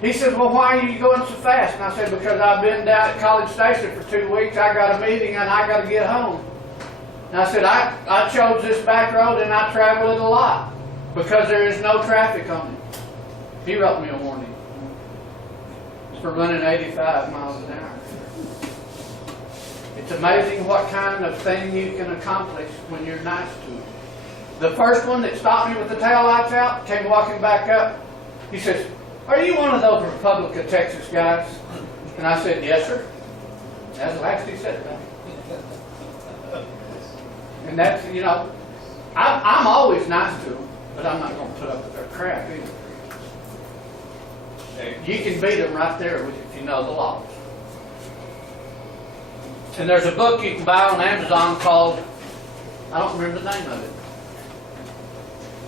He said, well, why are you going so fast? And I said, because I've been down at College Station for 2 weeks. I got a meeting and I got to get home. And I said, I chose this back road and I travel it a lot because there is no traffic on it. He wrote me a warning for running 85 miles an hour. It's amazing what kind of thing you can accomplish when you're nice to them. The first one that stopped me with the taillights out came walking back up. He says, are you one of those Republic of Texas guys? And I said, yes, sir. That's what actually said that. And that's, you know, I'm always nice to them, but I'm not going to put up with their crap either. You can beat them right there if you know the laws. And there's a book you can buy on Amazon called, I don't remember the name of it.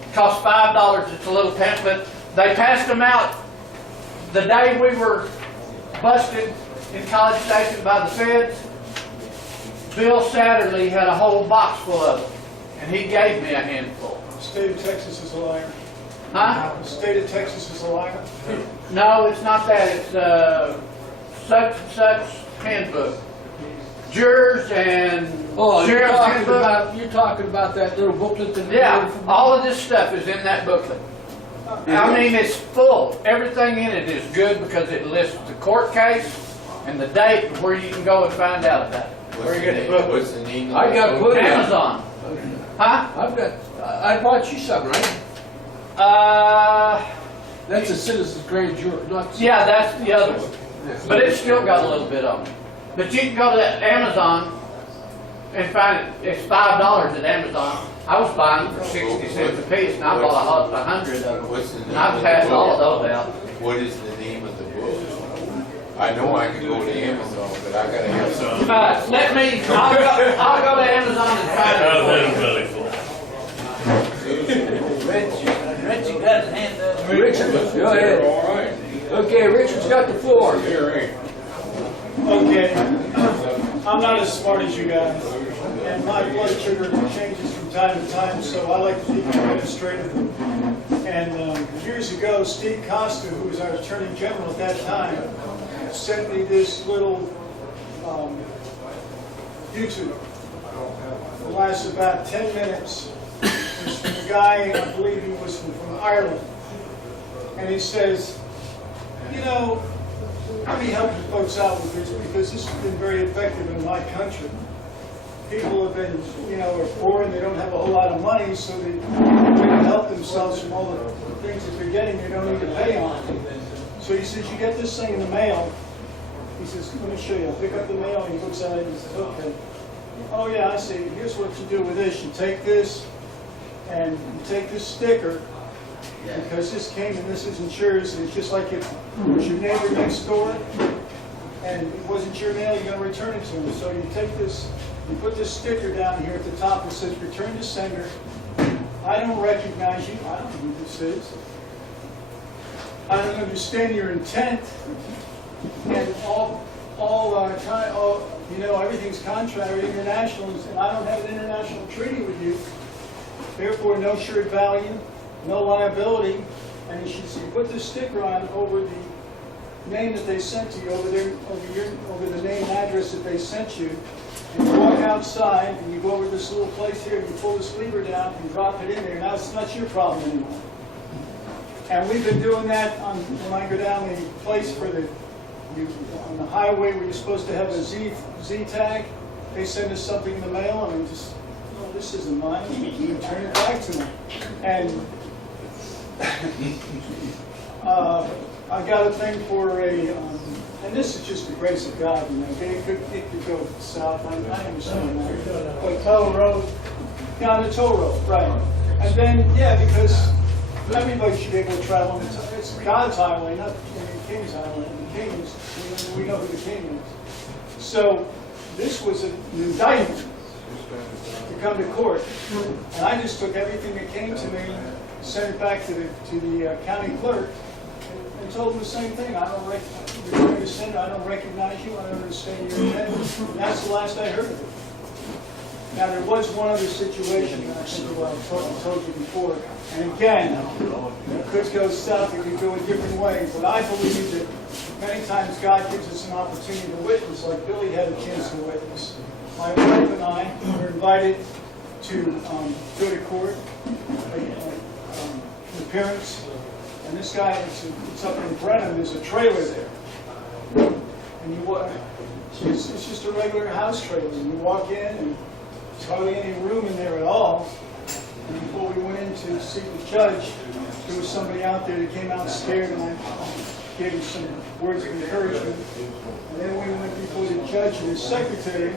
It costs $5. It's a little pamphlet. They passed them out the day we were busted in College Station by the feds. Bill Satterley had a whole box full of them, and he gave me a handful. The state of Texas is a liar. Huh? The state of Texas is a liar. No, it's not that. It's such and such handbook. Jurors and sheriff's handbook. You're talking about that little booklet that Yeah, all of this stuff is in that booklet. I mean, it's full. Everything in it is good because it lists the court case and the date where you can go and find out about it. Where you get the book? What's the name? I got to put it on. Amazon. Huh? I bought you some, right? That's a citizen's grand jury, not. Yeah, that's the other one. But it's still got a little bit on it. But you can go to that Amazon and find it. It's $5 at Amazon. I was buying them for 60 cents a piece, and I bought 100 of them. What's the name? And I passed all of those out. What is the name of the book? I know I can go to Amazon, but I gotta have some. I'll go to Amazon and find How's that it. belly full? Richie got his hand up. Richard, go ahead. All right. Okay, Richard's got the floor. Okay, I'm not as smart as you guys, and my blood sugar changes from time to time, so I like to be administrative. And years ago, Steve Costa, who was our Attorney General at that time, sent me this little YouTube. It lasts about 10 minutes. It's from a guy, I believe he was from Ireland. And he says, you know, let me help you folks out with this because this has been very effective in my country. People have been, you know, are poor and they don't have a whole lot of money, so they can help themselves from all the things that they're getting they don't need to pay on. So he says, you get this thing in the mail. He says, let me show you. I'll pick up the mail, and he looks at it and he says, okay. Oh yeah, I see. Here's what you do with this. You take this, and you take this sticker, because this came and this is insurance, and it's just like if it was your neighbor next door, and it wasn't your mail, you're going to return it to him. So you take this, you put this sticker down here at the top that says, return to sender. I don't recognize you. I don't know who this is. I don't understand your intent. And you know, everything's contrary, international, and I don't have an international treaty with you. Therefore, no assured value, no liability. And you should put this sticker on over the name that they sent to you, over the name and address that they sent you, and walk walk outside and you go over to this little place here and you pull this lever down and drop it in there. Now it's not your problem anymore. And we've been doing that when I go down the place for on the highway where you're supposed to have a Z tag. They send us something in the mail and we just, oh, this isn't mine. You turn it back to them. And I got a thing for and this is just the grace of God, you know. It could go south. I understand that. But toll road, yeah, on the toll road, right? And then, yeah, because everybody should be able to travel. It's God's highway, not the King's highway. The King's, we know who the King is. So this was an indictment to come to court, and I just took everything that came to me, sent it back to the county clerk, and told him the same thing. I don't recognize you. I don't understand your intent. And that's the last I heard of it. Now there was one other situation that I think I told you before, and again, it could go south, it could go a different way, but I believe that many times God gives us an opportunity to witness, like Billy had a chance to witness. My wife and I were invited to go to court, the parents, and this guy, it's up in Brenham, there's a trailer there. And it's just a regular house trailer, and you walk in, and there's hardly any room in there at all. And before we went in to see the judge, there was somebody out there that came out scared, and I gave him some words of encouragement. And then we went before the judge and his secretary,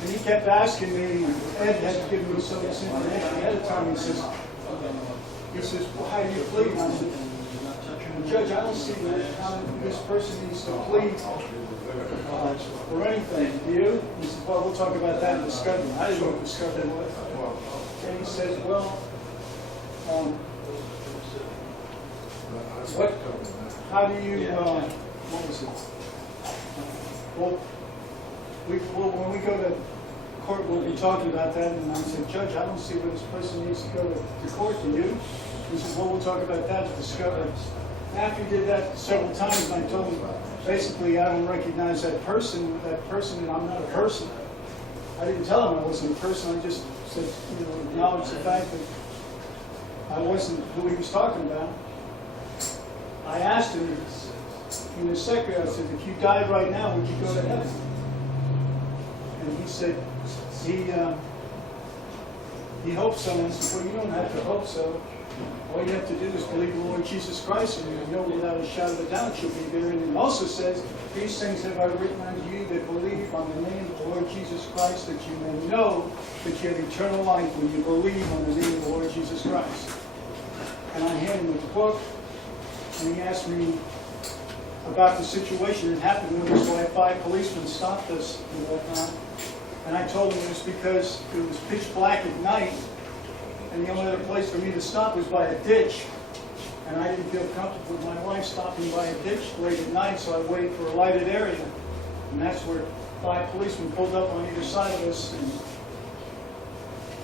and he kept asking me, Ed had given me some of this information ahead of time. He says, well, how do you plead? And I said, Judge, I don't see how this person needs to plead for anything. Do you? He said, well, we'll talk about that in discovery. I didn't know what discovery was. And he says, well, how do you, what was it? Well, when we go to court, we'll be talking about that. And I said, Judge, I don't see where this person needs to go to court. Do you? He said, well, we'll talk about that in discovery. After he did that several times, and I told him, basically, I don't recognize that person, and I'm not a person. I didn't tell him I wasn't a person. I just said, acknowledge the fact that I wasn't who he was talking about. I asked him in the secretary, I said, if you died right now, would you go to heaven? And he said, he hopes so. And I said, well, you don't have to hope so. All you have to do is believe in the Lord Jesus Christ, and you know without a shadow of a doubt you'll be there. And it also says, these things have I written unto you that believe on the name of the Lord Jesus Christ, that you may know that you have eternal life when you believe on the name of the Lord Jesus Christ. And I handed him the book, and he asked me about the situation that happened when his wife, 5 policemen stopped us and whatnot. And I told him it was because it was pitch black at night, and the only other place for me to stop was by a ditch. And I didn't feel comfortable with my wife stopping by a ditch late at night, so I waited for a lighted area. And that's where 5 policemen pulled up on either side of us, and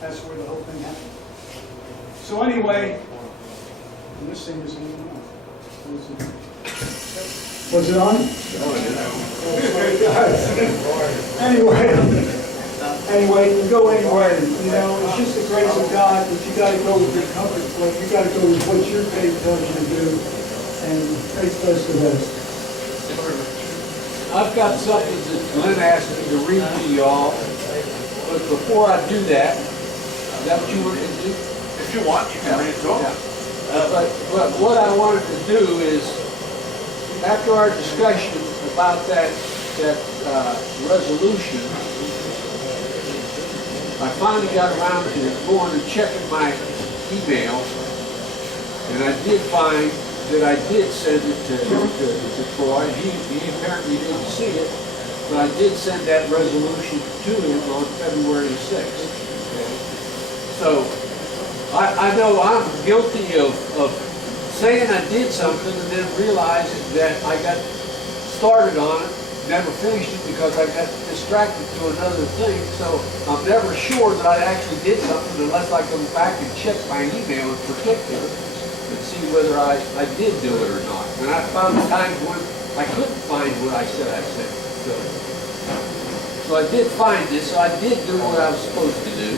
that's where the whole thing happened. So anyway, and this thing isn't even on. Was it on? Anyway, you can go anywhere, it's just the grace of God, but you got to go with your comfort, you got to go with what your faith tells you to do, and faith does the best. I've got something that Glenn asked me to read to y'all, but before I do that, is that what you were going to do? If you want, you can read it to them. But what I wanted to do is, after our discussion about that resolution, I finally got around to going and checking my email, and I did find that I did send it to Troy. He apparently didn't see it, but I did send that resolution to him on February 6th. Okay? So I know I'm guilty of saying I did something and then realizing that I got started on it, never finished it because I got distracted to another thing. So I'm never sure that I actually did something unless I go back and check my email in particular and see whether I did do it or not. And I found times when I couldn't find what I said I said. So I did find this, so I did do what I was supposed to do.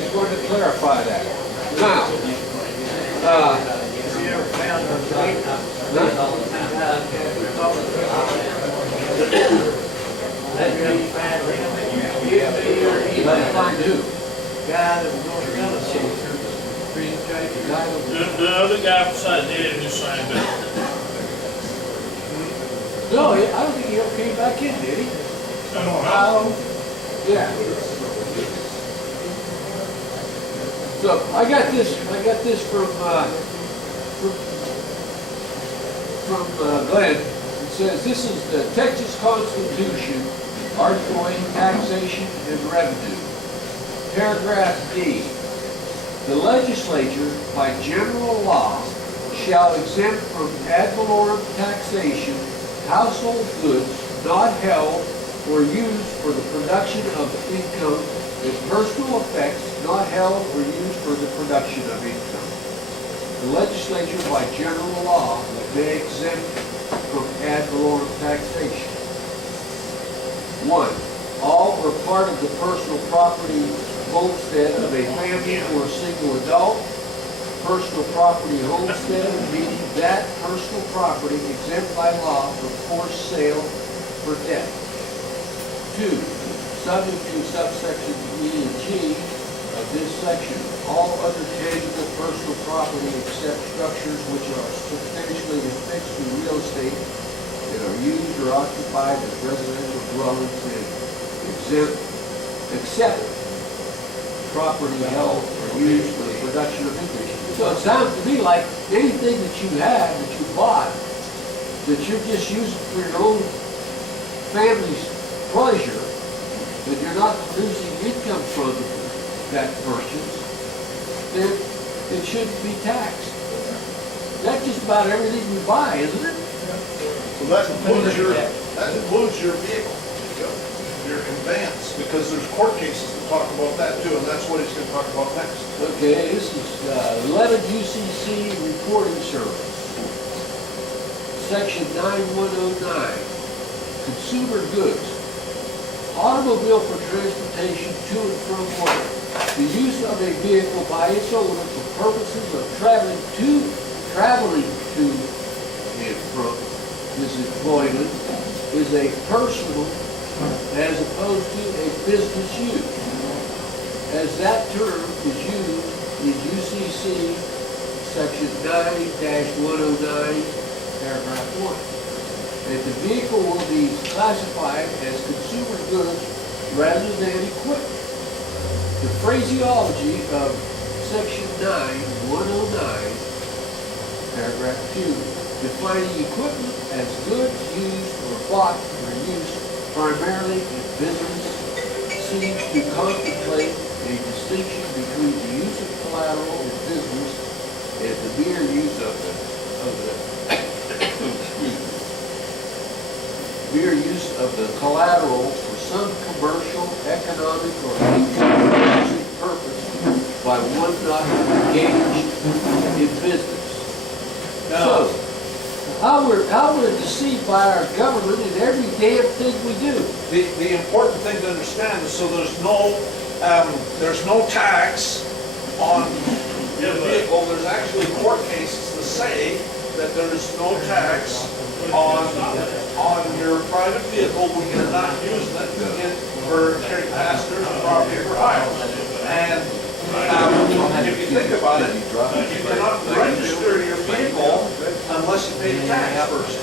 Just wanted to clarify that. Now, Have you ever found find who? guy that was going to gun us? The other guy beside Ed just signed up. No, I don't think he ever came back in, did he? I don't know. Yeah. So I got this from Glenn. It says, this is the Texas Constitution, Article 8, Taxation and Revenue. Paragraph D. The legislature, by general law, shall exempt from ad valorem taxation household goods not held or used for the production of income and personal effects not held or used for the production of income. The legislature, by general law, may exempt from ad valorem taxation. 1. All or part of the personal property homestead of a family or a single adult. Personal property homestead, meaning that personal property exempt by law from forced sale for debt. 2. Subject to subsections E and G of this section, all other tangible personal property except structures which are substantially affixed to real estate that are used or occupied as residential dwellings and except property held or used for the production of income. So it sounds to me like anything that you have, that you bought, that you're just using for your own family's pleasure, that you're not producing income from that purchase, then it shouldn't be taxed. That's just about everything we buy, isn't it? So that includes your vehicle, your conveyance, because there's court cases that talk about that too, and that's what he's gonna talk about next. Okay, this is 11 UCC reporting service. Section 9109, consumer goods. Automobile for transportation to and from work. The use of a vehicle by its owner for purposes of traveling to and from his employment is a personal as opposed to a business use. As that term is used in UCC section 9-109, paragraph 1. That the vehicle will be classified as consumer goods rather than equipment. The phraseology of section 9-109, paragraph 2, defining equipment as goods used or bought for use primarily in business, seems to contemplate a distinction between the use of collateral in business and the mere use of the mere use of the collateral for some commercial, economic, or income-producing purpose by one not engaged in business. So, how we're deceived by our government in every damn thing we do. The important thing to understand is, so there's no tax on your vehicle. There's actually court cases that say that there's no tax on your private vehicle when you're not using it for carrying passengers or property for hire. And if you think about it, you cannot register your vehicle unless you pay tax first.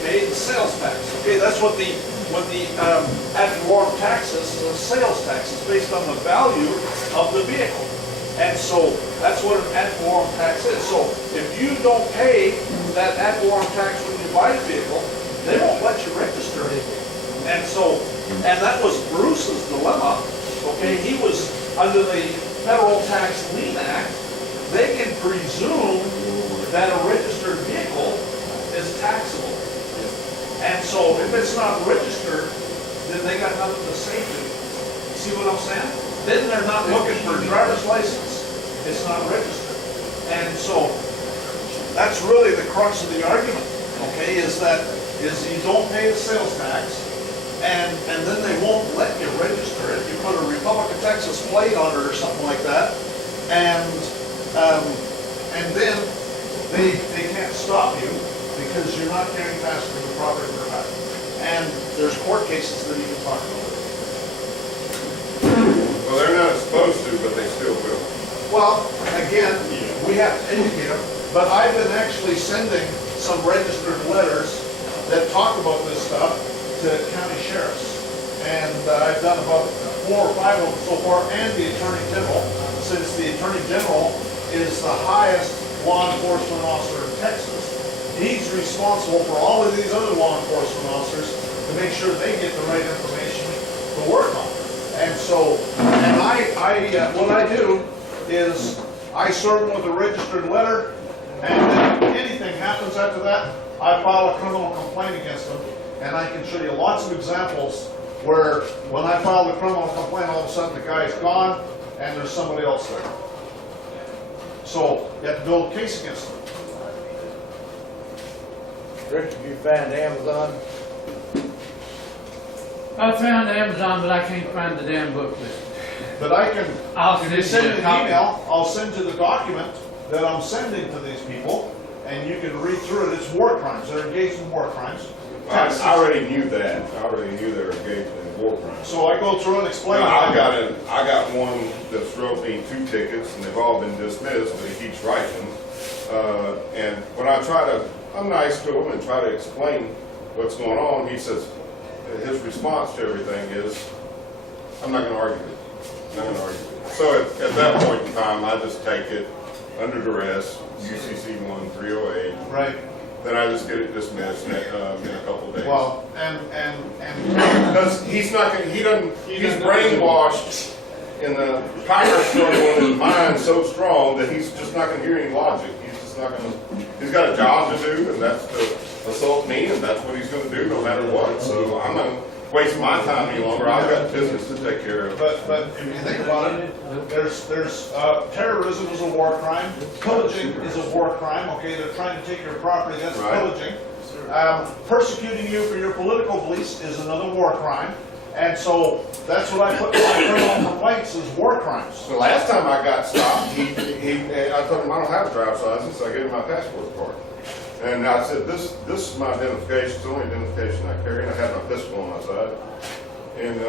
Okay, the sales tax. Okay, that's what the ad valorem tax is a sales tax. It's based on the value of the vehicle. And so that's what an ad valorem tax is. So if you don't pay that ad valorem tax when you buy a vehicle, they won't let you register it. And so, and that was Bruce's dilemma. Okay, he was under the Federal Tax Lien Act. They can presume that a registered vehicle is taxable. And so if it's not registered, then they got nothing to say to it. See what I'm saying? Then they're not looking for a driver's license. It's not registered. And so that's really the crux of the argument, okay, is you don't pay the sales tax, and then they won't let you register it. You put a Republic of Texas plate on it or something like that, and then they can't stop you because you're not carrying past the property for back. And there's court cases that you can talk about. Well, they're not supposed to, but they still will. Well, again, we have to educate them, but I've been actually sending some registered letters that talk about this stuff to county sheriffs. And I've done about 4 or 5 of them so far, and the Attorney General, since the Attorney General is the highest law enforcement officer in Texas. He's responsible for all of these other law enforcement officers to make sure they get the right information to work on. And so, and what I do is I serve them with a registered letter, and if anything happens after that, I file a criminal complaint against them. And I can show you lots of examples where when I file the criminal complaint, all of a sudden the guy's gone and there's somebody else there. So you have to build a case against them. Richard, you found Amazon? I found Amazon, but I can't find the damn book list. But I can, I'll if you send send you me a an copy. email, I'll send you the document that I'm sending to these people, and you can read through it. It's war crimes. They're engaged in war crimes. I already knew that. I already knew they were engaged in war crimes. So I go through and explain. I got one that's wrote me 2 tickets, and they've all been dismissed, but he keeps writing. And when I try to, I'm nice to him and try to explain what's going on, he says, his response to everything is, I'm not going to argue it. I'm not going to argue it. So at that point in time, I just take it under duress, UCC 1308. Right. Then I just get it dismissed in a couple of days. Well, and because he's not going, he's brainwashed in the power struggle in his mind so strong that he's just not going to hear any logic. He's just not going to. He's got a job to do, and that's to assault me, and that's what he's going to do no matter what. So I'm not going to waste my time any longer. I've got business to take care of. But if you think about it, there's terrorism is a war crime. Pillaging is a war crime. Okay, they're trying to take your property. That's Right. pillaging. Persecuting you for your political beliefs is another war crime. And so that's what I put in my criminal complaints is war crimes. The last time I got stopped, I told him I don't have a driver's license, so I gave him my passport card. And I said, this is my identification, it's the only identification I carry, and I had my pistol on my side. And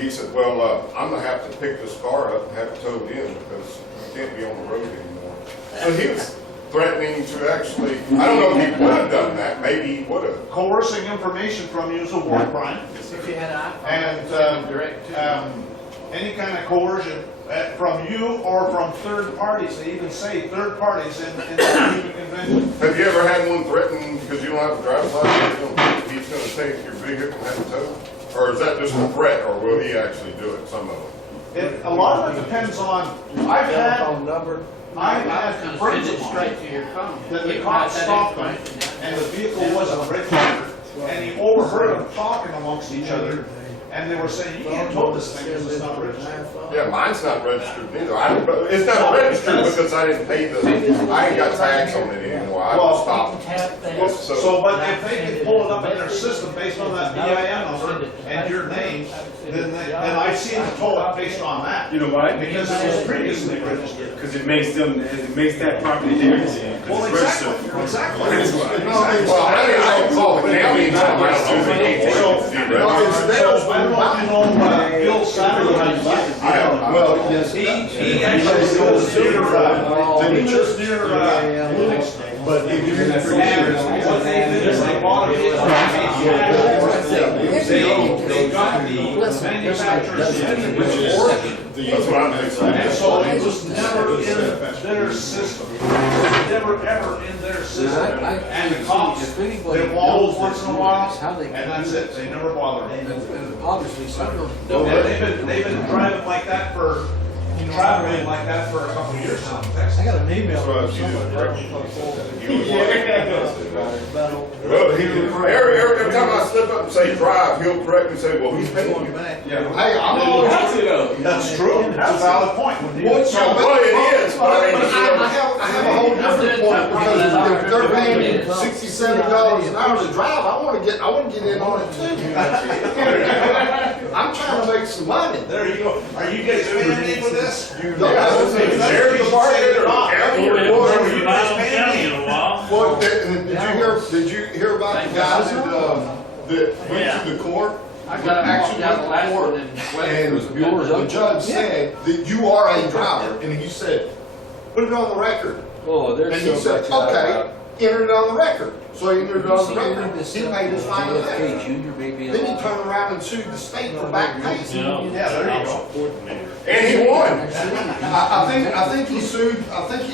he said, well, I'm gonna have to pick this car up and have it towed in because you can't be on the road anymore. So he was threatening to actually, I don't know if he would have done that, maybe he would have. Coercing information from you is a war crime. If you had an iPhone, And send it direct to any kind of coercion from you or from third parties, they even say third parties in the Geneva Convention. Have you ever had one threaten because you don't have a driver's license, he's gonna take your vehicle and have it towed? Or is that just a threat, or will he actually do it, some of them? A lot of it depends on, I've had Telephone number? I've I had was gonna friends send it of straight mine to your phone. that the You cops got that stopped them information. and the vehicle wasn't registered, and he overheard them talking amongst each other, and they were saying, you can't tow this thing because it's not registered. Yeah, mine's not registered neither. It's not registered because I didn't pay I ain't got tags on it anymore. I Well, stopped. So, but if they can pull it up in their system based on that BIN number and your name, then I've seen them tow it based on that. You know why? Because it was previously registered. Because it makes that property theirs. Well, exactly. Well, I can call the county and tell them I don't know if they So, need to I don't know if you know Bill Satterwhite. Well, He actually goes near Livingston. But if you And what they did is they bought a vehicle. They got the manufacturer's origin. that's what I'm thinking. And so it was never in their system. It was never ever in their system. And the cops, they wobble once in a while, and that's it. They never bother them. Obviously, some of And they've been driving like that for, traveling like that for a couple of years now. I got an email So from somebody. Well, every time I slip up and say drive, he'll correct me and say, well, who's paying you? Yeah. Hey, I'm always, liability. That's true, that's a valid point. Well, it is, but I mean, I have a whole different point, because if they're paying me $60, $70 an hour to drive, I wanna get in on it too. I'm trying to make some money. There you go. Are you guys paying any for this? Sheriff Department or county or Well, what? we haven't filed on county in a while. Well, did you hear about the guys that went to the court? I got Actually out went the to last court, one and the judge said that you are a driver, and he said, put it on the record. Oh, And he said, okay, enter it on the record. So he entered it on the record, he paid his fine and everything. Junior, maybe. Then he turned around and sued the state for back pay. Yeah, there you go. supporting me. And he won. I think he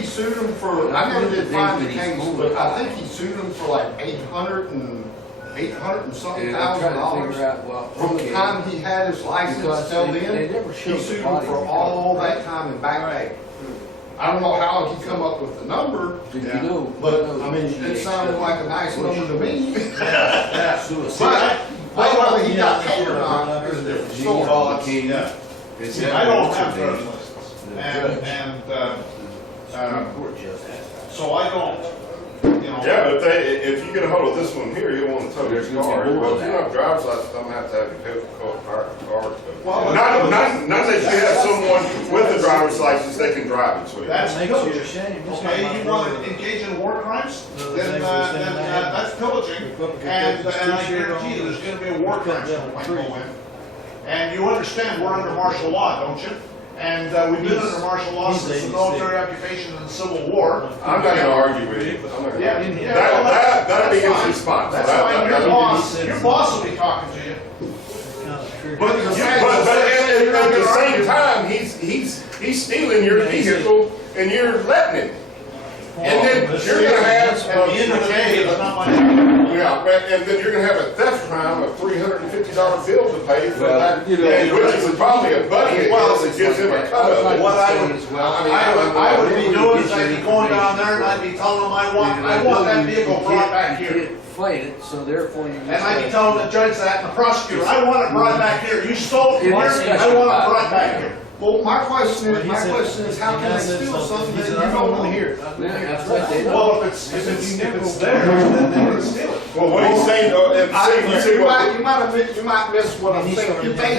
sued him for, I never did find the case, but I think he sued him for like 800 and something thousand dollars. From the time he had his license till then, he sued him for all that time in back pay. I don't know how he come up with the number, but I mean, it sounded like a nice number to me. But whether he got paid or not is a different story. Yeah. See, I don't have driver's license, and so I don't, you know. Yeah, but if you get a hold of this one here, you'll want to tow his car. Well, if you don't have a driver's license, I'm gonna have to have your car. Well, Not that you have someone with a driver's license that can drive it, so. That's pillaging. Okay, you want to engage in war crimes, then that's pillaging, and I guarantee you, there's gonna be a war crime that might go in. And you understand, we're under martial law, don't you? And we've been under martial law since the military occupation and the Civil War. I'm not gonna argue with you. I'm not gonna argue. Yeah, That'll be his response. That's fine, your boss will be talking to you. But at the same time, he's stealing your vehicle and you're letting him. And then you're gonna have, At the end of the day, it's not my fault. yeah, and then you're gonna have a theft crime, a $350 bill to pay for that, which is probably a buddy of his that gives him a cut of it. What I would be doing is I'd be going down there and I'd be telling them I want that vehicle brought back here. Fight it, so therefore you. And I'd be telling the judge that and the prosecutor, I want it brought back here. You stole it from here, I want it brought back here. Well, my question is, how can I steal something that you don't want to hear? Yeah, that's right. They don't. Well, if it's there, then they can steal it. Well, what he's saying, You might miss what I'm saying. If they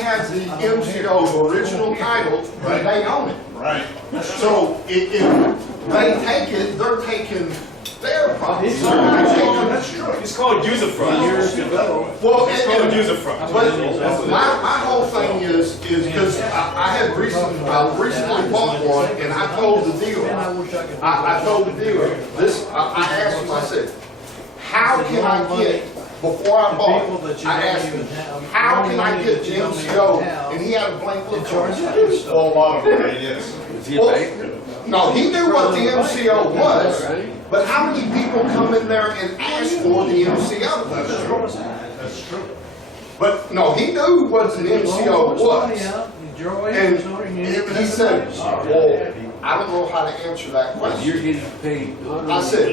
have the MCO's original title, then they own it. Right. So if they take it, they're taking their property. That's true. It's called user-front. Well, It's called user-front. but my whole thing is because I recently bought one, and I told the dealer, I asked him, I said, how can I get, before I bought it, I asked him, how can I get the MCO? And he had a blank look on his face. Oh, a lot of it, yes. No, he knew what the MCO was, but how many people come in there and ask for the MCO? That's true. That's true. But no, he knew what the MCO was. And he said, well, I don't know how to answer that You're question. getting paid. I said,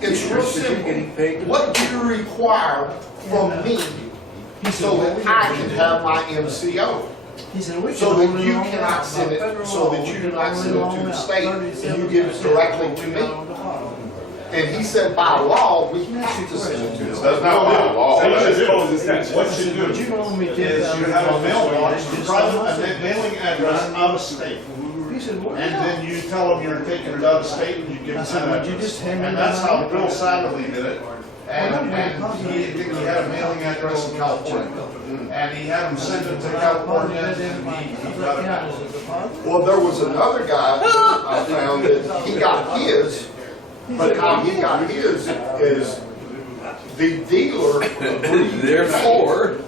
it's real simple. What do you require from me so that I can have my MCO? So that you cannot send it, so that you do not send it to the state and you give it directly to me. And he said, by law, we have to send it to the state. That's not by law. What you do is you have a mailbox, a mailing address out of state. And then you tell them you're taking it out of state and you give them that address. And that's how Bill Satterley did it. And he had a mailing address in California. And he had them send it to California and he got it back. Well, there was another guy I found that he got his, but how he got his is the dealer agreed Therefore,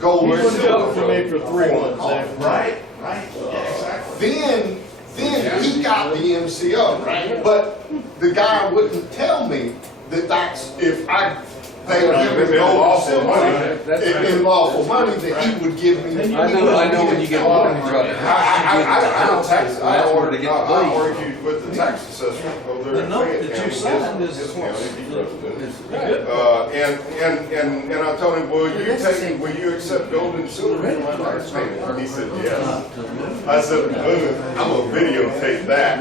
gold and silver for me for 3 months. Right, right, yeah, exactly. Then he got the MCO, but the guy wouldn't tell me that that's, if I they would give me gold and silver. money. If in lawful money, that he would give me. I know when you get a warning truck. I don't tax, I That's where don't, to get I the lead. argue with the tax assessor over there. The in note Fayette that you County, signed is- his county, he's represented. And I told him, will you accept gold and silver for my tax payment? And he said, yes. I said, I'm gonna videotape that.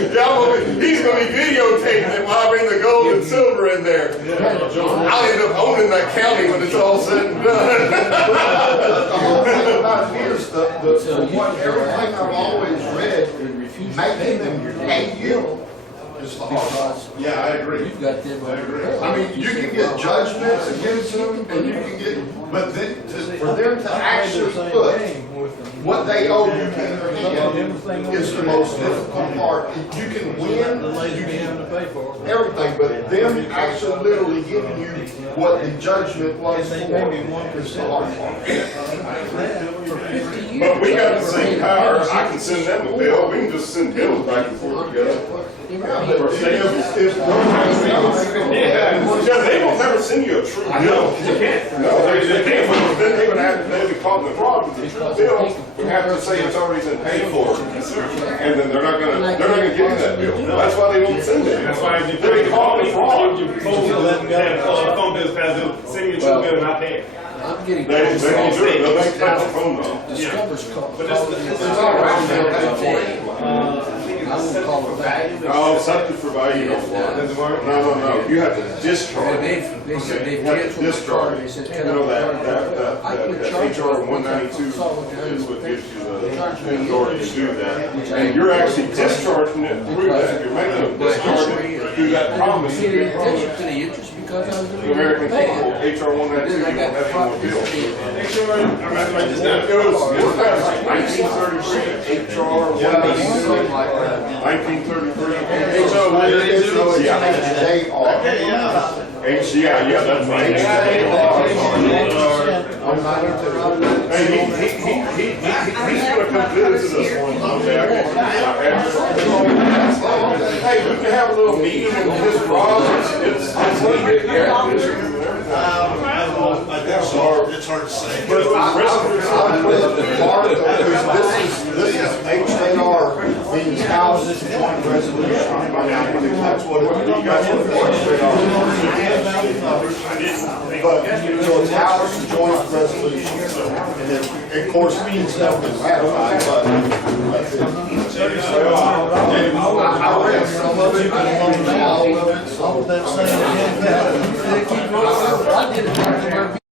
He's gonna be videotaping it while I bring the gold and silver in there. I'll end up owning that county when it's all said and done. The whole thing about it is, everything I've always read, making them pay you is the hard part. Yeah, I agree. You've got them. I mean, you can get judgments against them, and you can get, but then, for them to actually put what they owe you in their hand is the most difficult part. You can win, you can everything, but them actually literally giving you what the judgment was for is the hard part. But we got the same power. I can send them a bill. We can just send bills back and forth together. Yeah, they will never send you a true bill. No, they can't. But then they would have, they'd be caught in the fraud with the true bill. We have to say it's already been paid for. And then they're not gonna give you that bill. That's why they won't send it. That's why They'll be caught in the fraud. phone bills past due, send you a true bill and not pay it. I'm getting. They don't do it. They'll make that phone call. Discover's call. But it's all right. I won't call it back. No, something for value. No. You have to discharge. They said they've You have to canceled the discharge. card. They said, You know that HR 192 is what gives you the authority to do that. And you're actually discharging it through that. You're making a discharge through that promise. Pay attention to the interest because I was The doing American people, HR 192, you won't have any more bills. It was passed like 1933, HR 192. 1933. They are. Yeah, that's right. Hey, he's gonna come visit us one time. Hey, we can have a little meeting in his garage. It's It's hard to say. But I'm with the part because this is HAR means House Joint Resolution. I think that's what you guys want But, so it's House Joint Resolution. And then, of course, means nothing ratified, but that's it. I read some of it, I don't know all of it, so. I did it.